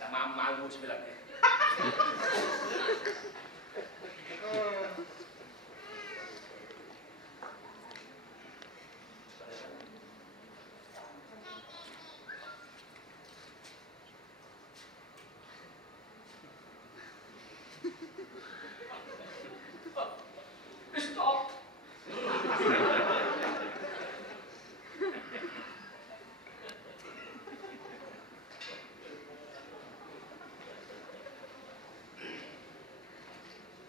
तमाम माल मुझ में लगे। Stop.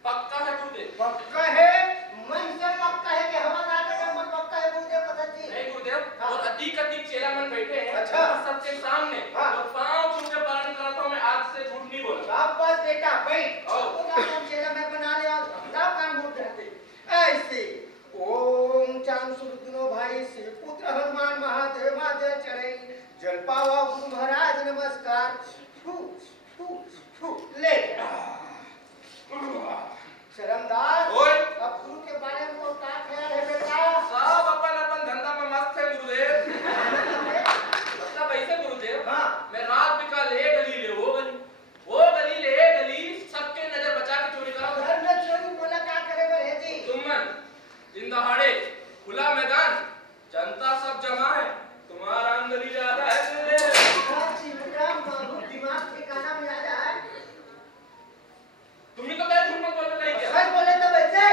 पक्का है गुरुदेव? पक्का है, मन से पक्का है कि हमारा का मन पक्का है गुरुदेव पता जी। नहीं गुरुदेव, हाँ। और अधिक चेला मन बैठे हैं। अच्छा। और सबके सामने हाँ। और पांव छू के पालन करता हूँ, मैं आज से झूठ नहीं बोलूंगा। अब बस बेटा बैठ। आओ। तो नाम चेला मैं बना ले और सब कान मुंह रहते। ऐसे ओम चांद सुरतनो भाई से पुत्र हनुमान महादेव माते चढ़े जल पावा गुरु महाराज नमस्कार। छू छू छू ले शर्मदार। ओए। अब गुरु के बारे में तो क्या ख्याल है बेटा? सब अपन अपन धंधा में मस्त है गुरुदेव। मतलब ऐसे गुरुदेव, हाँ। मैं रात बिका ले गली ले वो गली ले गली सबके नजर बचा के चोरी करा। घर में चोरी बोला क्या करे बरे जी? तुम मन दिन दहाड़े खुला मैदान, जनता सब जमा है, तुम्हारा अंदर ही ज्यादा है। दिमाग ठिकाना में आ जाए। तुम ही तो कहे झूठ मत बोलो नहीं क्या? सच बोले तो वैसे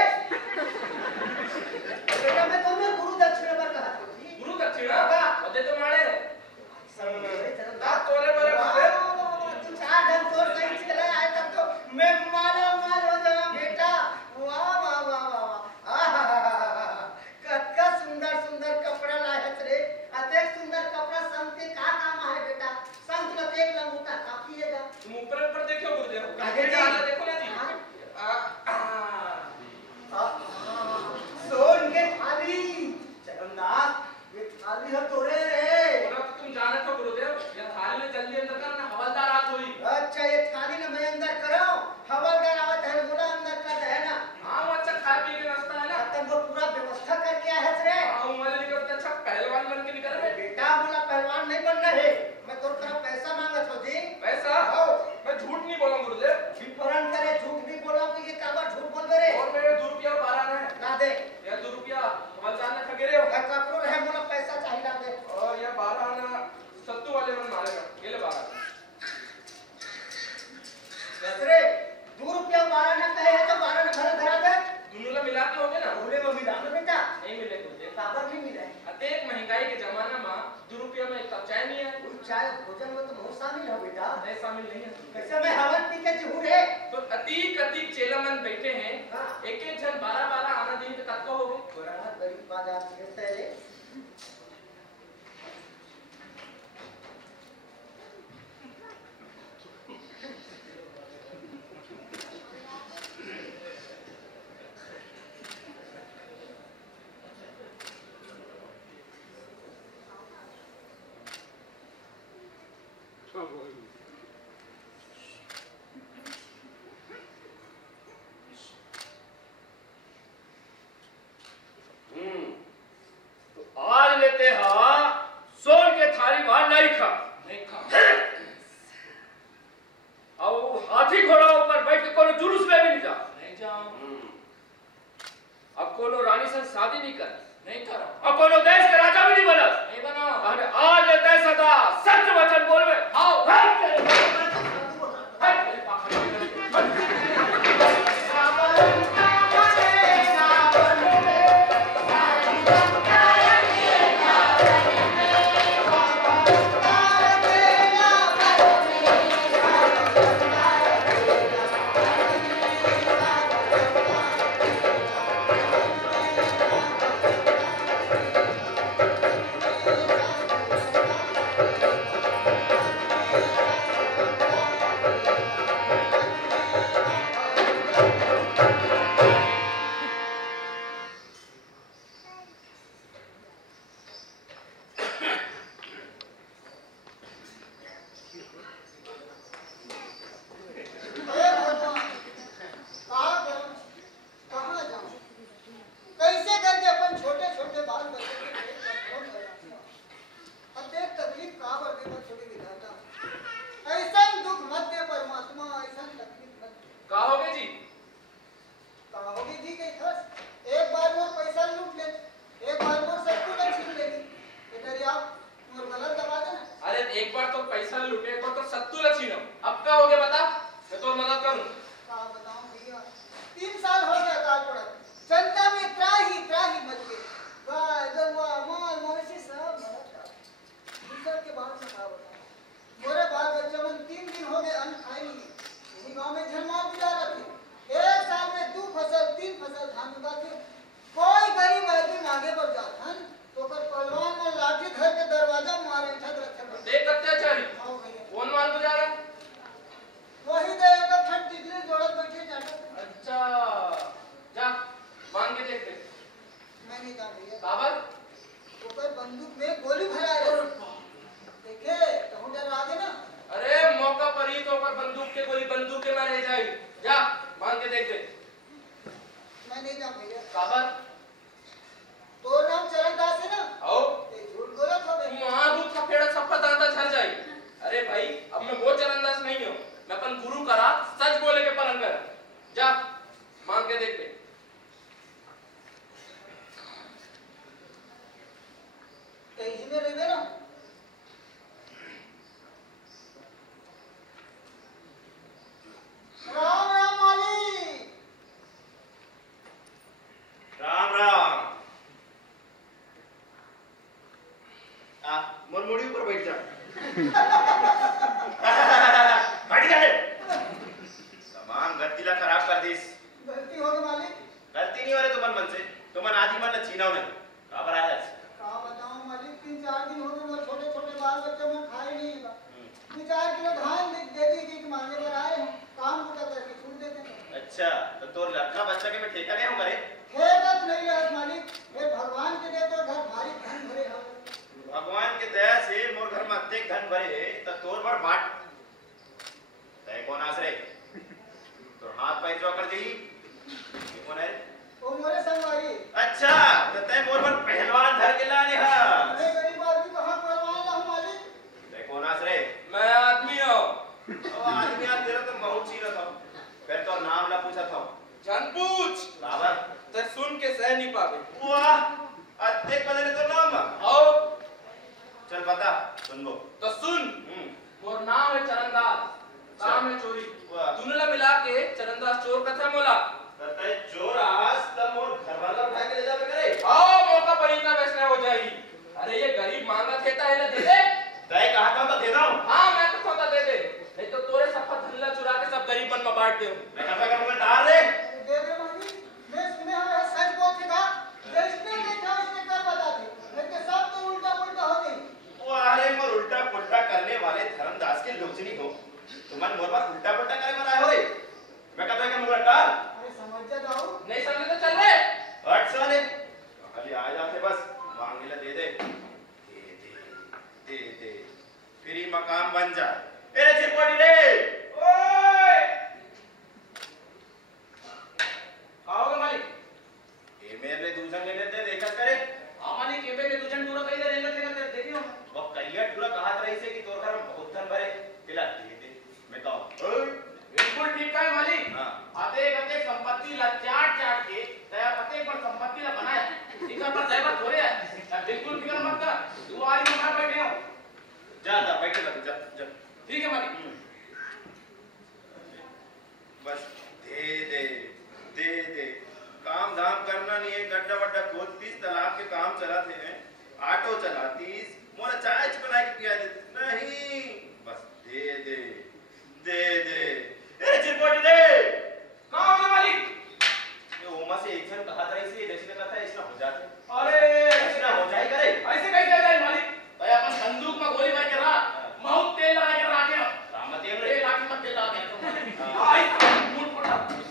बेटा मैं तुम्हें गुरु दक्षिणा पर कहा था जी। गुरु दक्षिणा बदे तो मारे ना तोरे बरे बदे। तू चार ढंग तोड़ सही चले आए तब तो मैं माला माल हो जाऊं बेटा। वाह वाह वाह वाह वाह। कतका सुंदर सुंदर कपड़ा लायत रे। अतेक सुंदर कपड़ा संत के का काम है बेटा? संत लोग एक लंगूटा काफी है। तुम ऊपर देखो गुरुदेव, आगे जी। हालत देखो ना जी। सोन के थाली चरणदास ये थाली है तोरे रे। बोला तो तुम जाने तो गुरुदेव, ये थाली में जल्दी अंदर करना, हवलदार आत हुई। अच्छा ये थाली ना मैं अंदर करो। हवलदार आवत है बोला अंदर कर है ना। हाँ वो अच्छा खाए पी के नाश्ता है ना। तब वो पूरा व्यवस्था करके आया है रे। हाँ वाले निकल के अच्छा पहलवान बन के निकल रहे। बेटा बोला पहलवान नहीं बनना है। मैं तो तेरा पैसा मांगा था जी। पैसा? आओ। मैं झूठ नहीं बोला गुरुदेव। विपरण करे झूठ नहीं बोला कि ये काबर झूठ बोल दे रे। और मेरे 2 रुपया बारह है ना दे। या 2 रुपया हवलदार ने ठगे रहे हो। मैं कपड़ो रहे बोला पैसा चाहिए ना दे। और ये 12 आना सत्तू वाले मन मारेगा। ये ले 12। रे 2 रुपया 12 ना कहे है तो 12 ना भरा धरा दे। दोनों ला मिला के हो गए ना। बोले में मिला ना बेटा। नहीं मिले गुरुदेव। काबर नहीं मिला है? अतेक महंगाई के जमाना में 2 रुपया में एक कप चाय नहीं है। उस चाय भोजन में तो बहुत शामिल है बेटा। नहीं शामिल नहीं है। कैसे मैं हवन पी के जहूर है। तो अतीक चेला मन बैठे हैं। हाँ। एक जन 12 आना दिन के तक हो गए। बड़ा गरीब बाजार से पहले शादी नहीं कर नहीं करा और कोनो देश के राजा भी नहीं बना नहीं बना अरे आज लेते सदा सत्य वचन बोल में आओ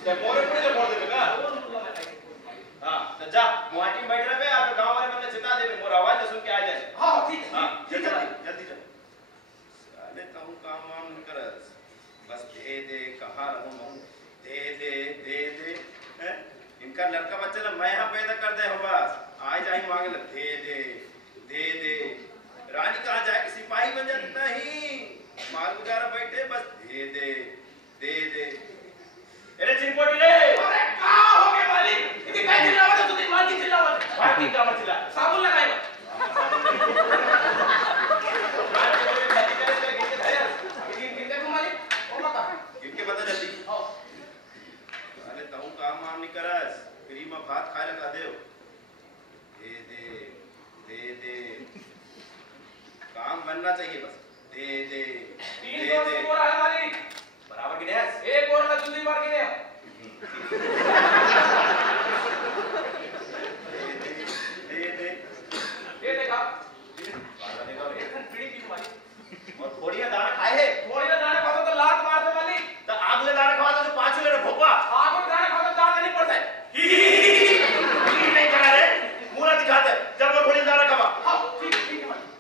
ते मोरे पुढे मोड़ देबे का हां तो जा मुआटी में बैठ रहे आप गांव वाले बंदे चिता देबे मोर आवाज सुन के आ जाए हां ठीक हां जल्दी जा साले कहूं काम वाम नहीं करस बस दे कहां रहूं दे हैं इनका लड़का बच्चा मैं यहां पैदा कर दे हो बस आज आई मांगे ले दे रानी कहां जाए सिपाही बन जाए नहीं माल गुजारा बैठे बस दे अरे चिंपोटी रे अरे का हो गए मालिक इतनी काय चिल्लावत तू दिन मार की चिल्लावत बाकी का मत चिल्ला साबुन लगाएगा इनके बता जल्दी अरे तू काम वाम नहीं करस फ्री में भात खाए लगा देओ दे काम बनना चाहिए बस दे 300 बोरा है मालिक बराबर की गैस एक बोरा का जल्दी मार के दे देखा बारह देखा रे एक पीड़ी की मालिक और थोड़ी दाना खाए है थोड़ी ना दाने खाओ तो लात मार दे मालिक तो आग ले दाना खवा तो 5 ले भोपा आग में दाने खाओ तो दांत नहीं पड़ता नहीं करा रे मुंह दिखा दे जब वो थोड़ी दाना खवा हां ठीक है मालिक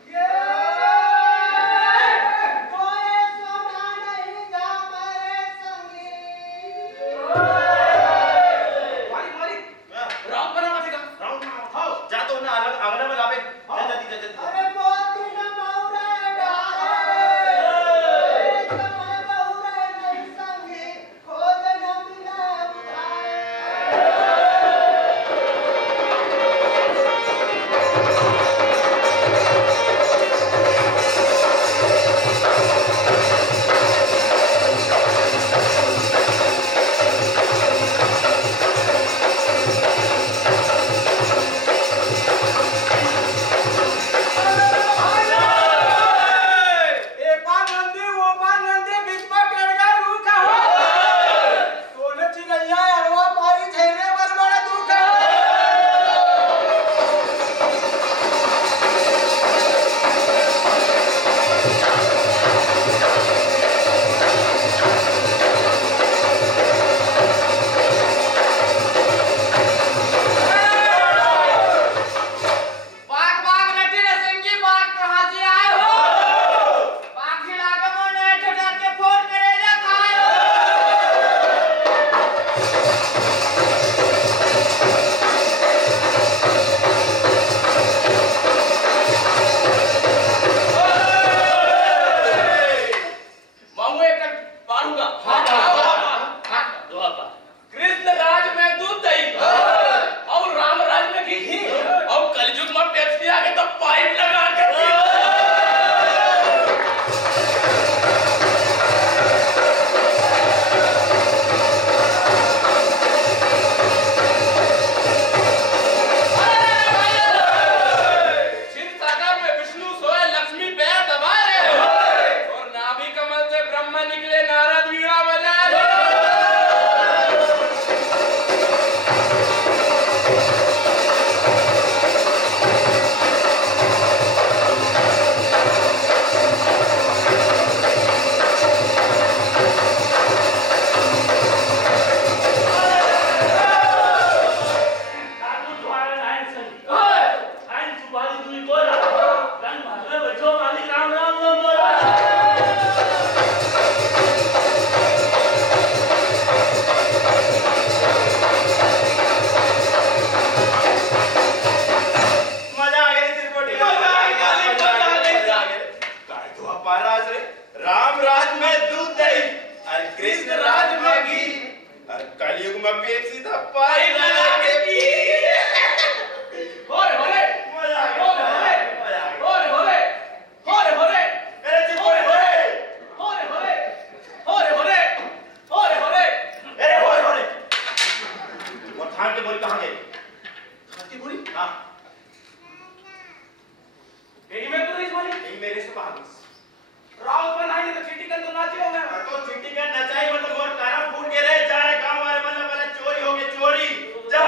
नचाई मतलब और कारा फूट के रे जा रे गांव वाले मतलब चोरी हो गई चोरी जा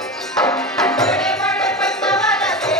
बड़े बड़े पैसा वाला से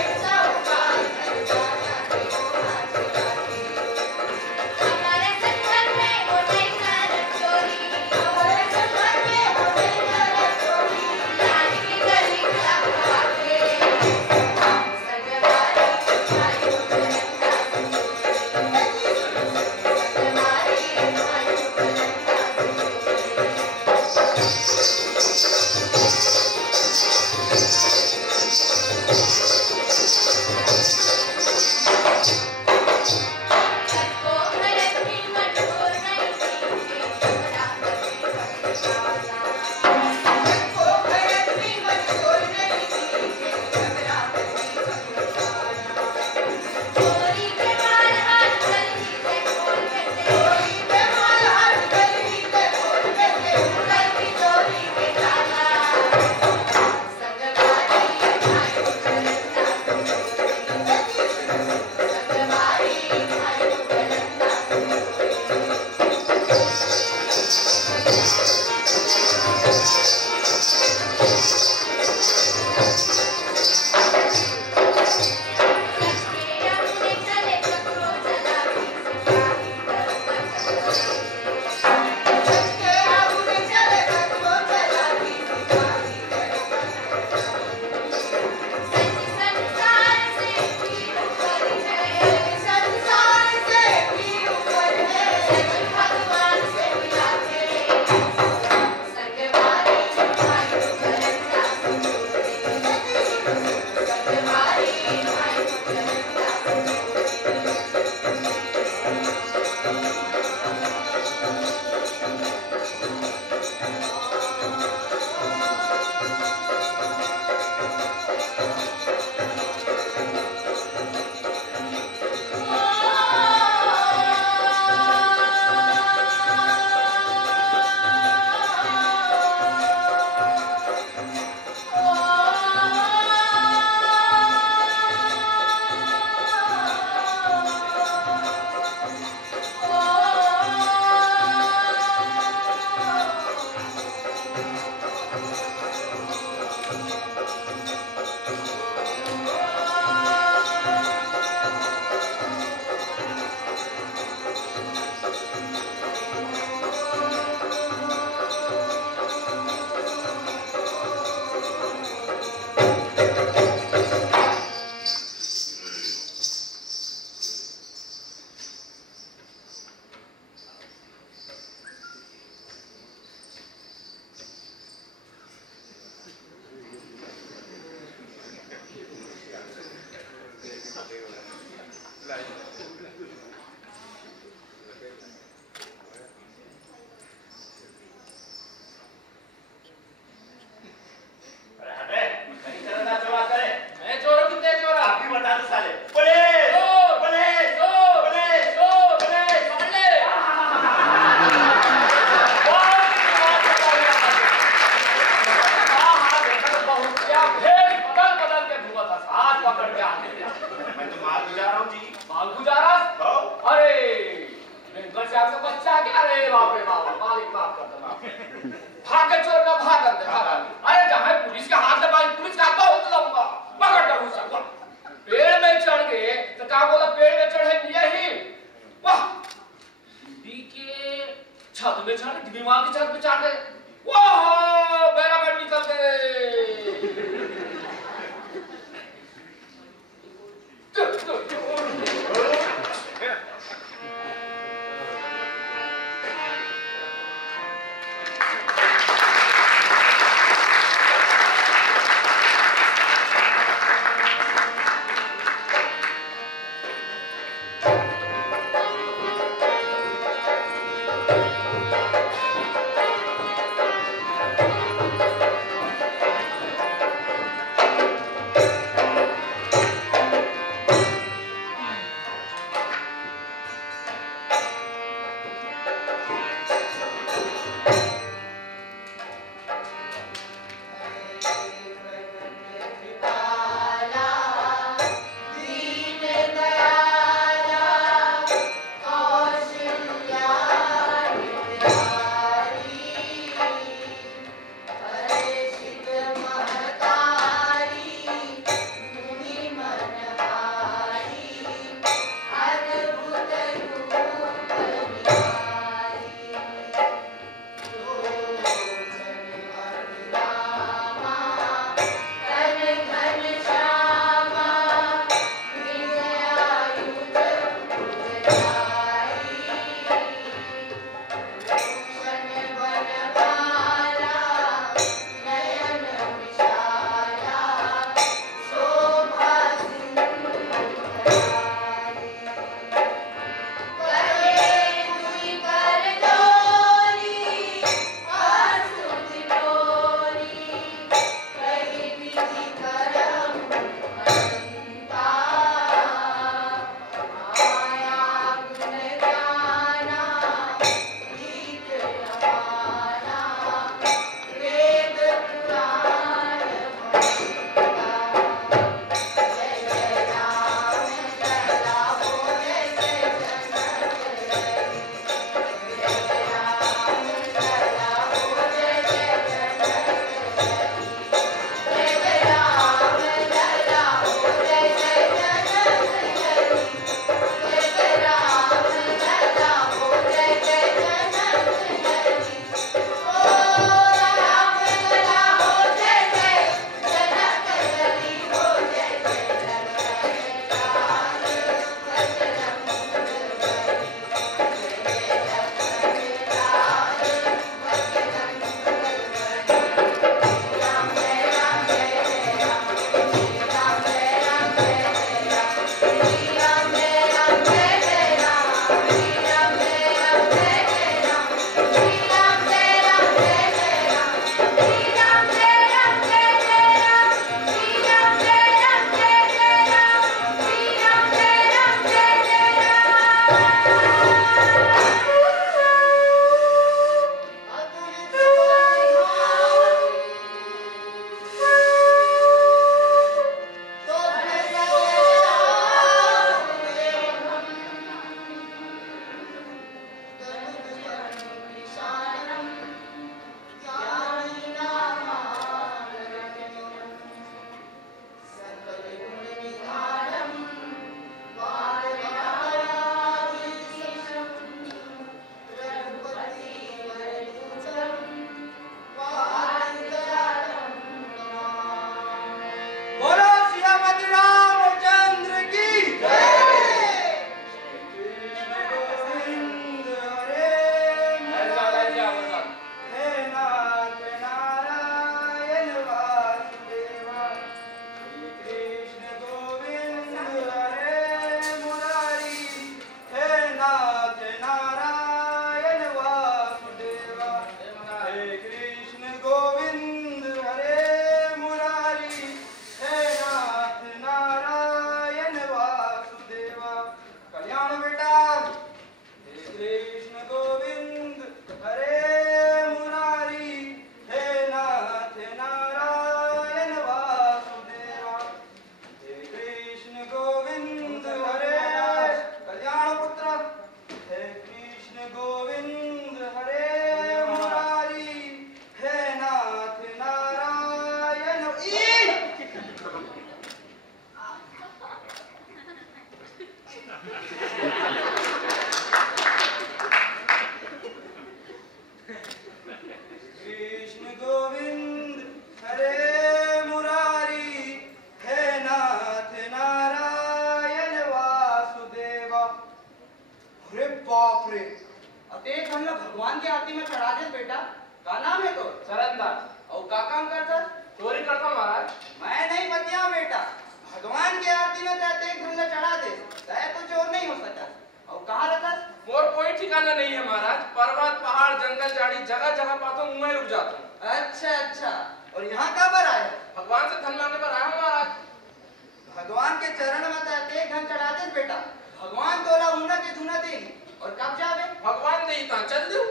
के धुना दे और कब जावे भगवान दे ता चल दो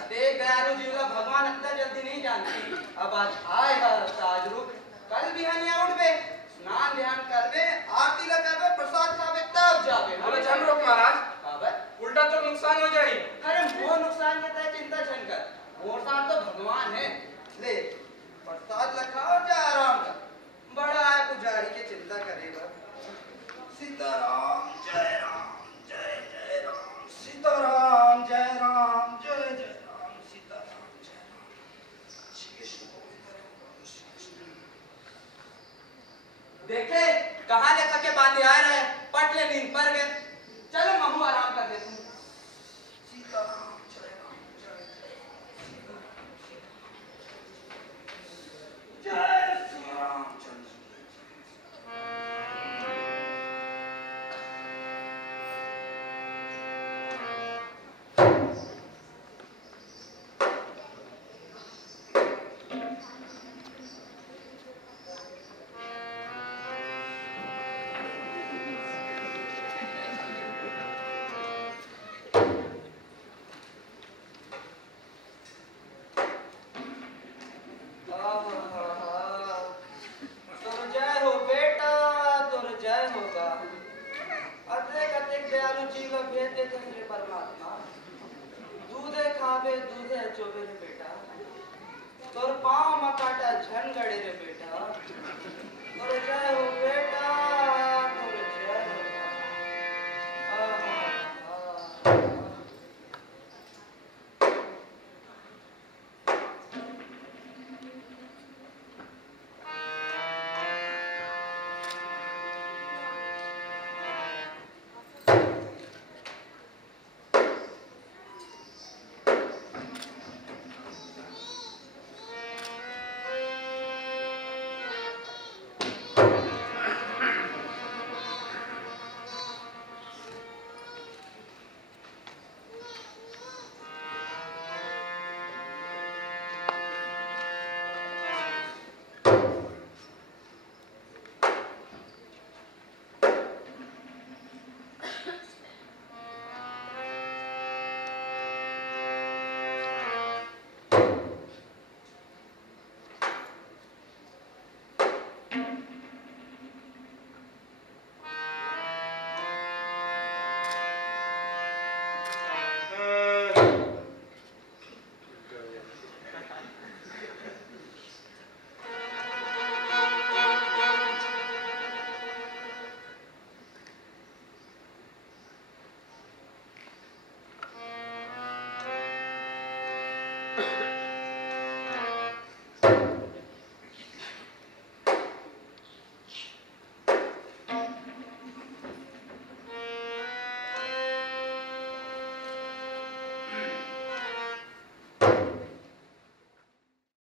अते दयालु जीवला भगवान इतना जल्दी नहीं जानते अब आज आएगा आज रुक कल बिहानिया उठबे स्नान ध्यान करबे आरती ला करबे प्रसाद खाबे तब जावे बोले जन रोक महाराज बाबा उल्टा तो नुकसान हो जाए अरे वो नुकसान के तय चिंता छन कर मोर साथ तो भगवान है ले प्रसाद ला खाओ जा आराम कर बड़ा है पुजारी के चिंता करेगा सीताराम जय राम जय जय राम सीताराम जय राम जय जय राम सीताराम जय राम श्री कृष्ण देखे कहाँ ले थके बांधे आ रहे पट ले नींद पर गए चलो मम्मू आराम कर दे तुम सीताराम जय राम जय श्री रामचंद्र दूधे खावे दूधे चोबे रे बेटा तोर पाँव मकाटा झन गड़े रे बेटा